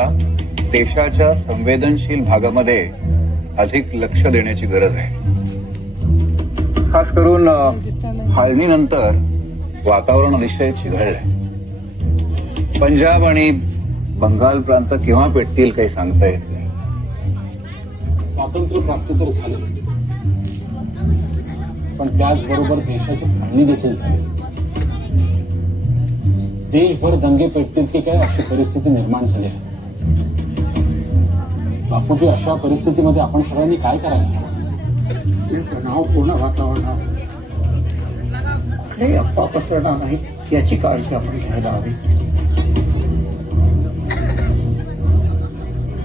देशाच्या संवेदनशील भागामध्ये अधिक लक्ष देण्याची गरज आहे. खास करून फाळणीनंतर वातावरण अतिशय चिघळलंय. पंजाब आणि बंगाल प्रांत केव्हा पेटतील काही सांगता येत नाही. स्वातंत्र्य प्राप्त तर झालं, पण त्याचबरोबर देशाची फाळणी देखील झाली. देशभर दंगे पेटतील की काय अशी परिस्थिती निर्माण झाली आहे. बापूजी, अशा परिस्थितीमध्ये आपण सगळ्यांनी काय करायला? तणावपूर्ण वातावरणात कुठलेही अफवा पसरणार नाहीत याची काळजी आपण घ्यायला हवी.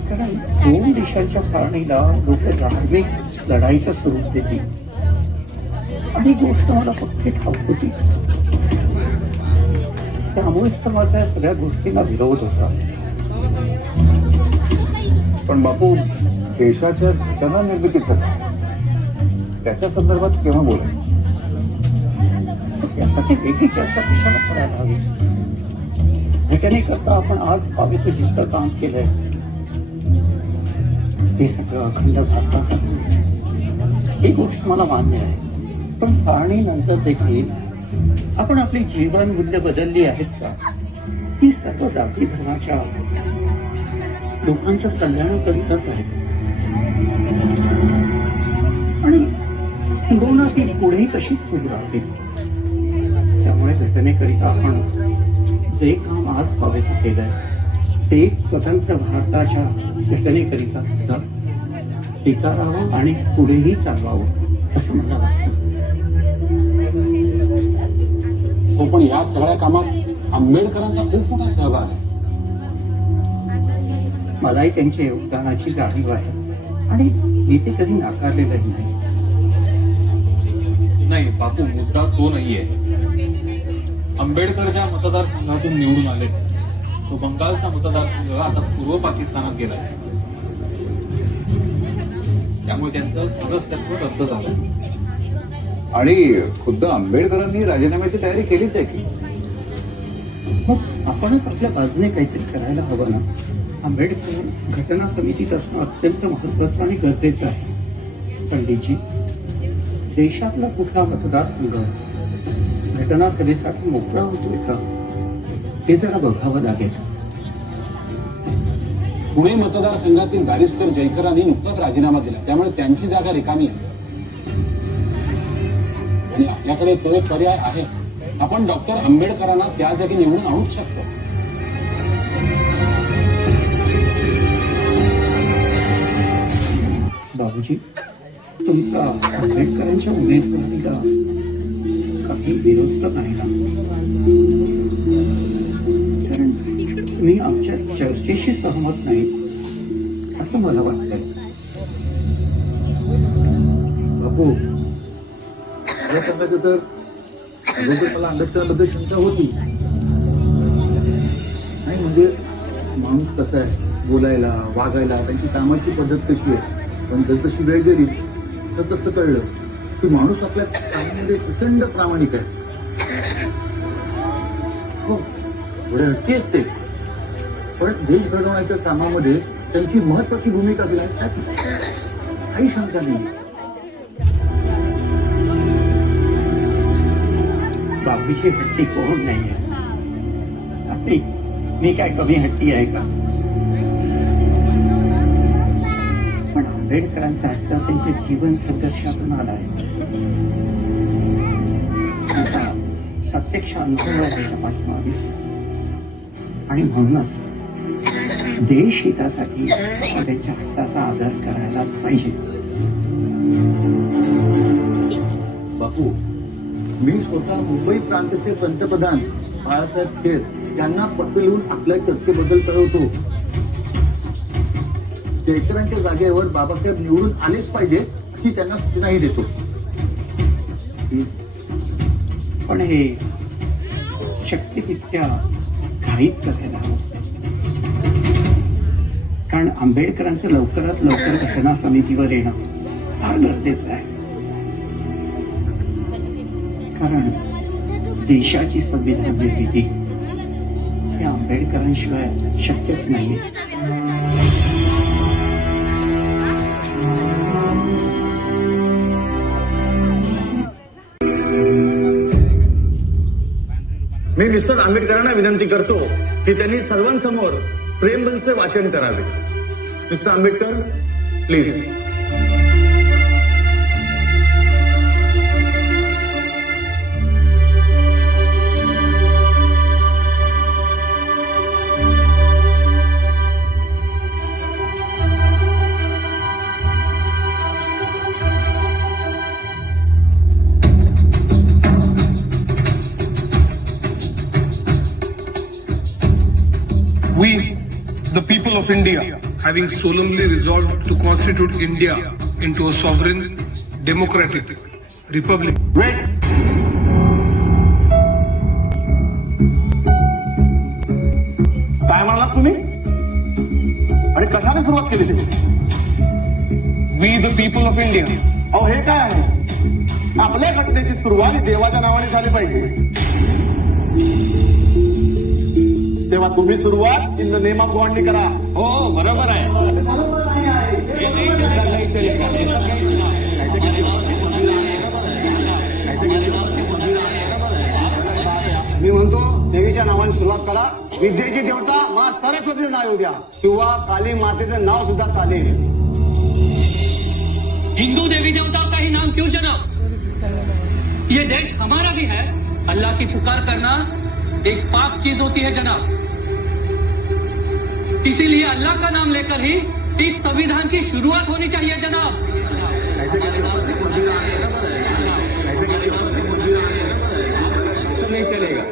कारण दोन देशांच्या फाळणीला लोक धार्मिक लढाईचं स्वरूप देतील आणि गोष्ट मला फक्त ठाऊक होती. त्यामुळेच तर माझ्या सगळ्या गोष्टींना विरोध होता. पण बापू, देशाच्या घटना निर्मितीचं त्याच्या संदर्भात केव्हा बोलायचं? यासाठी वेगळी चर्चा कशाला करायला हवी? वैज्ञानिक आपण आज बावीचं जितकं काम केलंय ते सगळं अखंड भारतासाठी, ही गोष्ट मला मान्य आहे. पण फाळणीनंतर देखील आपण आपली जीवन मूल्य बदलली आहेत का? ही सर्व जाती धर्माच्या लोकांच्या कल्याणाकरिताच आहे आणि पुढे ती पुढेही तशीच सुरू राहते. त्यामुळे घटनेकरिता आपण जे काम आज स्वागत केलंय ते स्वतंत्र भारताच्या घटनेकरिता सुद्धा स्वीकारावं आणि पुढेही चालवावं असं मला वाटतं. हो, पण या सगळ्या कामात आंबेडकरांचा खूप मोठा सहभाग आहे. मलाही त्यांच्या योगदानाची जाणीव आहे आणि मी ते कधी नाकारलेलंही नाही. नाही बापू, मुद्दा तो नाहीये. आंबेडकर ज्या मतदारसंघातून निवडून आले तो बंगालचा मतदारसंघ आता पूर्व पाकिस्तानात गेलाय. त्यामुळे त्यांचं सदस्यत्व रद्द झालं. आणि खुद्द आंबेडकरांनी राजीनाम्याची तयारी केलीच आहे की. मग आपणच आपल्या बाजूने काहीतरी करायला हवं ना. आंबेडकर घटना समितीत असणं अत्यंत महत्वाचं आणि गरजेचं आहे. पंडितजी, देशातला कुठला मतदारसंघ घटना सभेसाठी मोकळा होतोय का ते जरा बघावं लागेल. पुणे मतदारसंघातील बॅरिस्टर जयकरांनी नुकताच राजीनामा दिला, त्यामुळे त्यांची जागा रिकामी आहे आणि आपल्याकडे तो एक पर्याय आहे. आपण डॉक्टर आंबेडकरांना त्या जागी निवडून आणूच शकतो. बाबूजी, तुमचा आंबेडकरांच्या उमेदवारीला काही विरोध तर नाही ना? कारण तुम्ही आमच्या चर्चेशी सहमत नाही असं मला वाटतंय. बापू, खरं सांगायचं तर अगोदर मला आंबेडकरांबद्दल शंका होती. नाही म्हणजे माणूस कसा आहे, बोलायला वागायला त्यांची कामाची पद्धत कशी आहे. पण जर तशी वेळ गेली तर तसं कळलं की माणूस आपल्या कामामध्ये प्रचंड प्रामाणिक आहे. हो, थोडे हट्टी असते, पण देश घडवण्याच्या कामामध्ये त्यांची महत्वाची भूमिका दिली आहे त्यात काही शंका नाही. बाबूची हट्टी कोण नाहीये. मी काय कमी हट्टी आहे का? पण आंबेडकरांचा हट्ट त्यांचे जीवन संघर्षातून आलाय. प्रत्यक्ष अनुभव आहे पाठीमागे आणि म्हणूनच देश हितासाठी त्यांच्या हट्टाचा आदर करायला पाहिजे. बापू, मी स्वतः मुंबई प्रांतचे पंतप्रधान बाळासाहेब थोरात यांना पत्र लिहून आपल्या चर्चेबद्दल कळवतो. जयकरांच्या जागेवर बाबासाहेब निवडून आलेच पाहिजे अशी त्यांना सूचनाही देतो. पण हे शक्य तितक्या घाईत करायला हवं. कारण आंबेडकरांचं लवकरात लवकर घटना समितीवर येणं फार गरजेचं आहे. कारण देशाची संविधान निर्मिती हे आंबेडकरांशिवाय शक्यच नाहीये. मी मिस्टर आंबेडकरांना विनंती करतो की त्यांनी सर्वांसमोर प्रेमबंधचे वाचन करावे. Mister Ambedkar please. We, the people of India, having solemnly resolved to constitute India into a sovereign, democratic republic. Wait. काय म्हणालात तुम्ही आणि कशाने सुरुवात केली ती? We, the people of India, अहो हे काय आहे? आपल्या घटनेची सुरुवात ही देवाच्या नावाने झाली पाहिजे. तेव्हा तुम्ही सुरुवात इन द नेम ऑफ गॉडनी करा. हो बरोबर आहे. मी म्हणतो देवीच्या नावाने सुरुवात करा. विद्येची देवता मा सरस्वतीचं नाव येऊ द्या किंवा काली मातेचं नाव सुद्धा चालेल. हिंदू देवी देवताओं का ही नाम क्यों जनाब? ये देश हमारा भी है. अल्लाह की पुकार करना एक पाक चीज होती है जनाब. इसीलिए अल्लाह का नाम लेकर ही इस संविधान की शुरुआत होनी चाहिए जनाब. नाही चलेगा.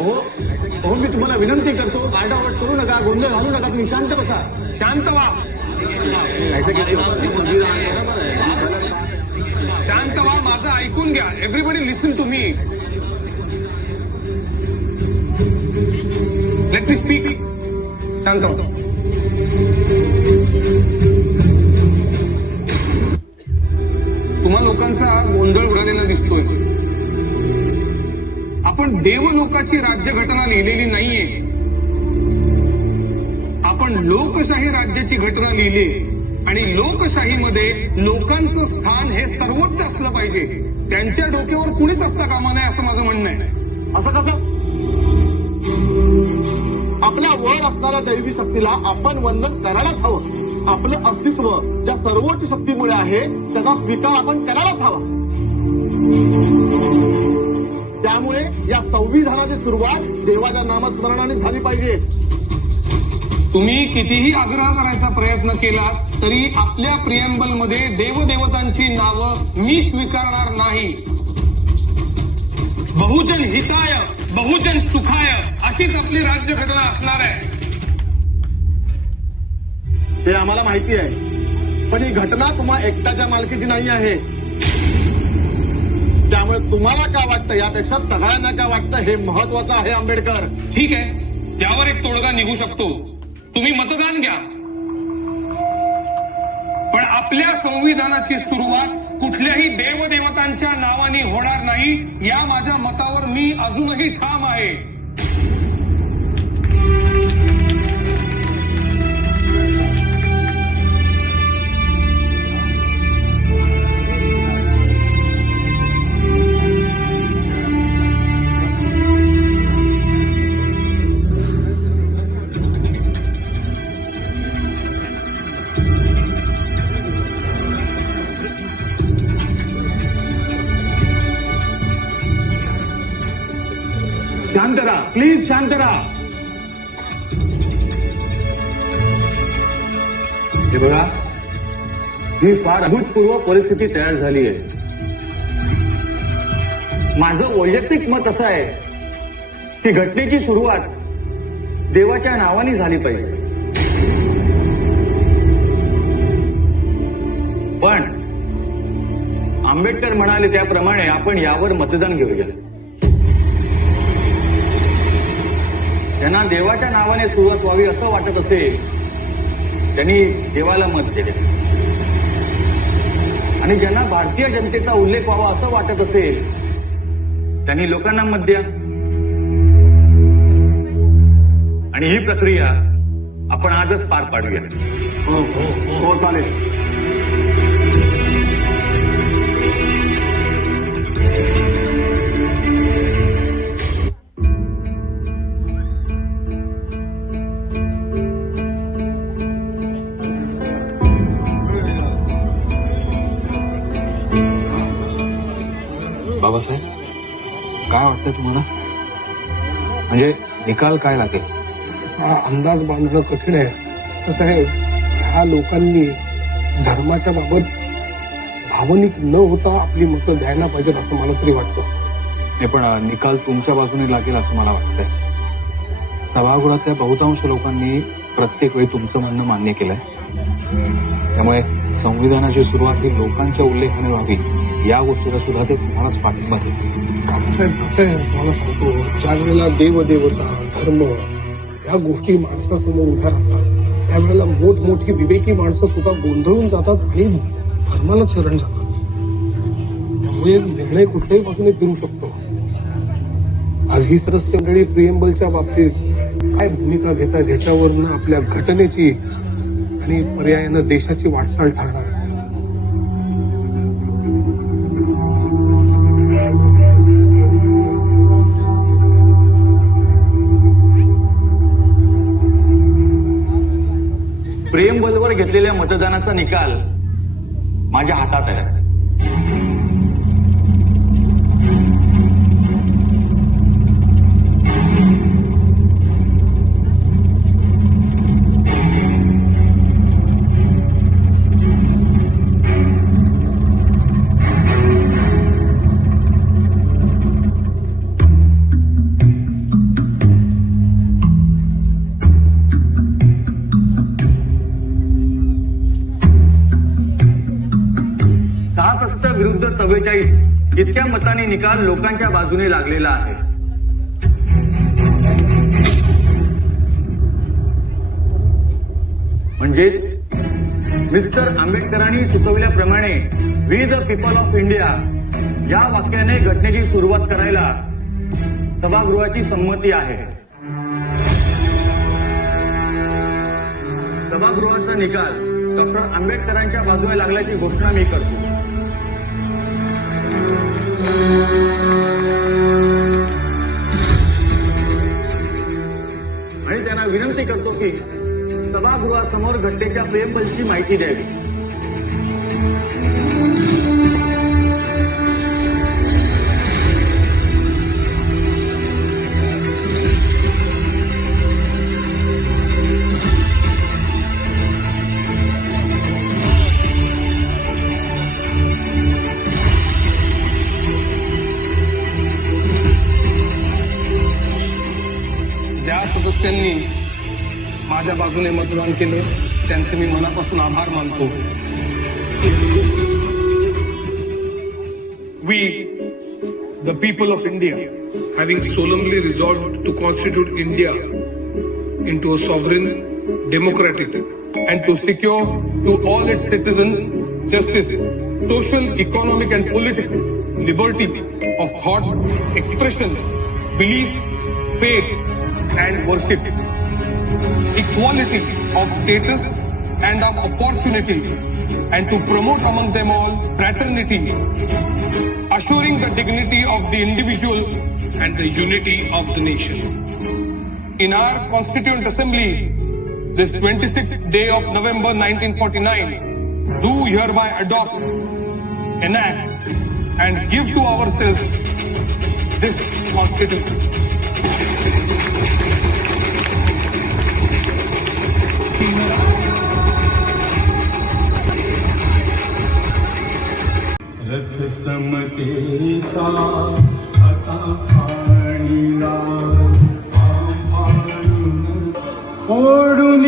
हो मी तुम्हाला विनंती करतो, आरडाओरड करू नका, गोंधळ घालू नका. तुम्ही शांत बसा. शांत व्हा. शांत व्हा. माझं ऐकून घ्या. Everybody listen to me. Let me speak. शांत व्हा. तुम्हा लोकांचा गोंधळ उडालेला दिसतोय. आपण देवलोकाची राज्यघटना लिहिलेली नाहीये. आपण लोकशाही राज्याची घटना लिहिली आणि लोकशाहीमध्ये लोकांचं स्थान हे सर्वोच्च असलं पाहिजे. त्यांच्या डोक्यावर कुणीच असता कामा नये असं माझं म्हणणं आहे. असं कसं? आपल्या वर असणाऱ्या दैवी शक्तीला आपण वंदन करायलाच हवं. आपलं अस्तित्व ज्या सर्वोच्च शक्तीमुळे आहे त्याचा स्वीकार आपण करायलाच हवा. त्यामुळे या संविधानाची सुरुवात देवाच्या नामस्मरणाने झाली पाहिजे. तुम्ही कितीही आग्रह करायचा प्रयत्न केला तरी आपल्या प्रिएम्बल मध्ये देवदेवतांची नावं मी स्वीकारणार नाही. बहुजन हिताय बहुजन सुखाय अशीच आपली राज्यघटना असणार आहे. हे आम्हाला माहिती आहे, पण ही घटना तुम्हा एकट्याच्या मालकीची नाही आहे. त्यामुळे तुम्हाला काय वाटतं यापेक्षा सगळ्यांना काय वाटतं हे महत्वाचं आहे. आंबेडकर, ठीक आहे, त्यावर एक तोडगा निघू शकतो. तुम्ही मतदान घ्या, पण आपल्या संविधानाची सुरुवात कुठल्याही देवदेवतांच्या नावाने होणार नाही या माझ्या मतावर मी अजूनही ठाम आहे. शांत राहा, प्लीज शांत राहा. हे बघा, ही फार अभूतपूर्व परिस्थिती तयार झाली आहे. माझं वैयक्तिक मत असं आहे की घटनेची सुरुवात देवाच्या नावाने झाली पाहिजे. पण आंबेडकर म्हणाले त्याप्रमाणे आपण यावर मतदान घेऊया. त्यांना देवाच्या नावाने सुरुवात व्हावी असं वाटत असेल त्यांनी देवाला मत दिले, आणि ज्यांना भारतीय जनतेचा उल्लेख व्हावा असं वाटत असेल त्यांनी लोकांना मत द्या. आणि ही प्रक्रिया आपण आजच पार पाडूया. हो चालेल. बाबासाहेब, काय वाटतंय तुम्हाला? म्हणजे निकाल काय लागेल? हा अंदाज बांधणं कठीण आहे. कसं आहे, ह्या लोकांनी धर्माच्या बाबत भावनिक न होता आपली मतं द्यायला पाहिजेत असं मला तरी वाटतं. नाही, पण निकाल तुमच्या बाजूने लागेल असं मला वाटतंय. सभागृहातल्या बहुतांश लोकांनी प्रत्येक वेळी तुमचं म्हणणं मान्य केलंय. त्यामुळे संविधानाची सुरुवात ही लोकांच्या उल्लेखाने व्हावी या गोष्टीला सुद्धा ते तुम्हालाच पाठिंबा देतील. साहेब, कसं आहे, मला सांगतो, ज्या वेळेला देवदेवता धर्म या गोष्टी माणसासमोर उभ्या राहतात त्यावेळेला मोठमोठी विवेकी माणसं सुद्धा गोंधळून जातात आणि धर्माला शरण जातात. त्यामुळे निर्णय कुठल्याही बाजूने फिरू शकतो. आज ही सदस्य मंडळी प्रिएम्बलच्या बाबतीत काय भूमिका घेतात ह्याच्यावरनं आपल्या घटनेची आणि पर्यायानं देशाची वाटचाल ठरणार आहे. प्रेमबलवर घेतलेल्या मतदानाचा निकाल माझ्या हातात आहे. विरुद्ध 44 इतक्या मतांनी निकाल लोकांच्या बाजूने लागलेला आहे. म्हणजेच मिस्टर आंबेडकरांनी सुचवल्याप्रमाणे we the people of India या वाक्याने घटनेची सुरुवात करायला सभागृहाची संमती आहे. सभागृहाचा निकाल डॉक्टर आंबेडकरांच्या बाजूने लागल्याची घोषणा मी करतो. आणि त्यांना विनंती करतो की सभागृहासमोर घटनेच्या प्रेमबलची माहिती द्यावी. सदस्यांनी माझ्या बाजूने मतदान केलं त्यांचे मी मनापासून आभार मानतो. We, the people of India, having solemnly resolved to constitute India into a sovereign, democratic, and to secure to all its citizens justice, social, economic, and political liberty of thought, expression, belief, faith, and worship, equality of status and of opportunity, and to promote among them all fraternity, assuring the dignity of the individual and the unity of the nation. In our Constituent Assembly, this 26th day of November 1949, do hereby adopt, enact, and give to ourselves this Constitution. रथ समतेचा असा आणिला सांभाळून फोडून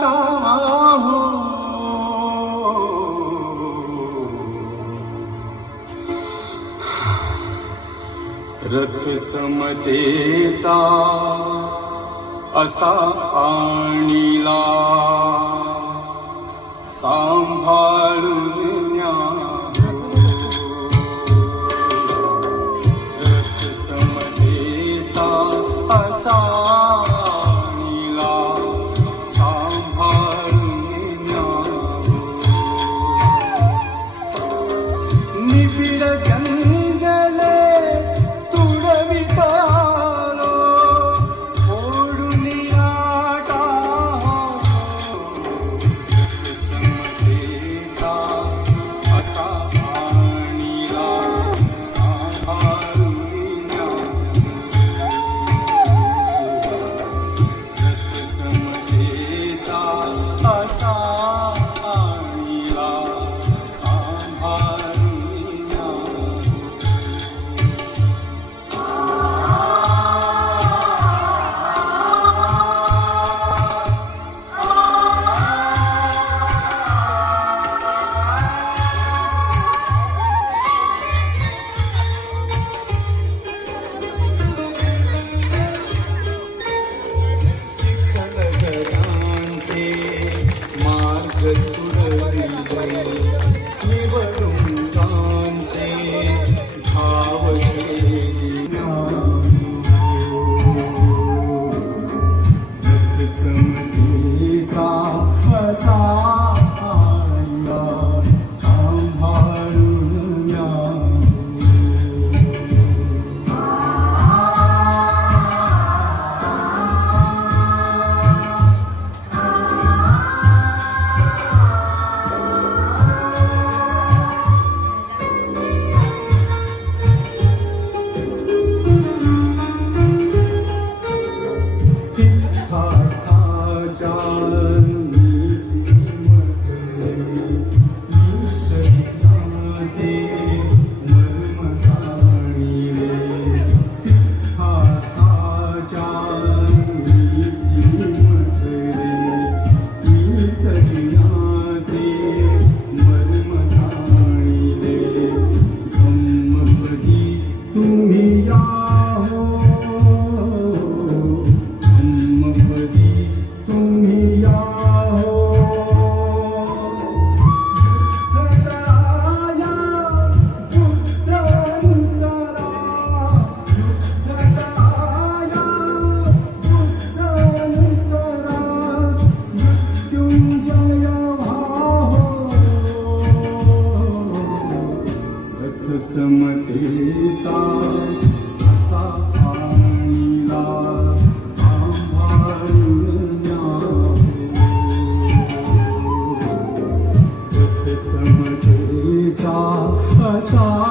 टाहो रथ समतेचा असा आणिला सांभाळून असा आणिला सांभाळून निबिड जंगले तुडवितालो ओढून समतेचा असा आणिला समजेचा असा आईला सांभाळून समजेचा असा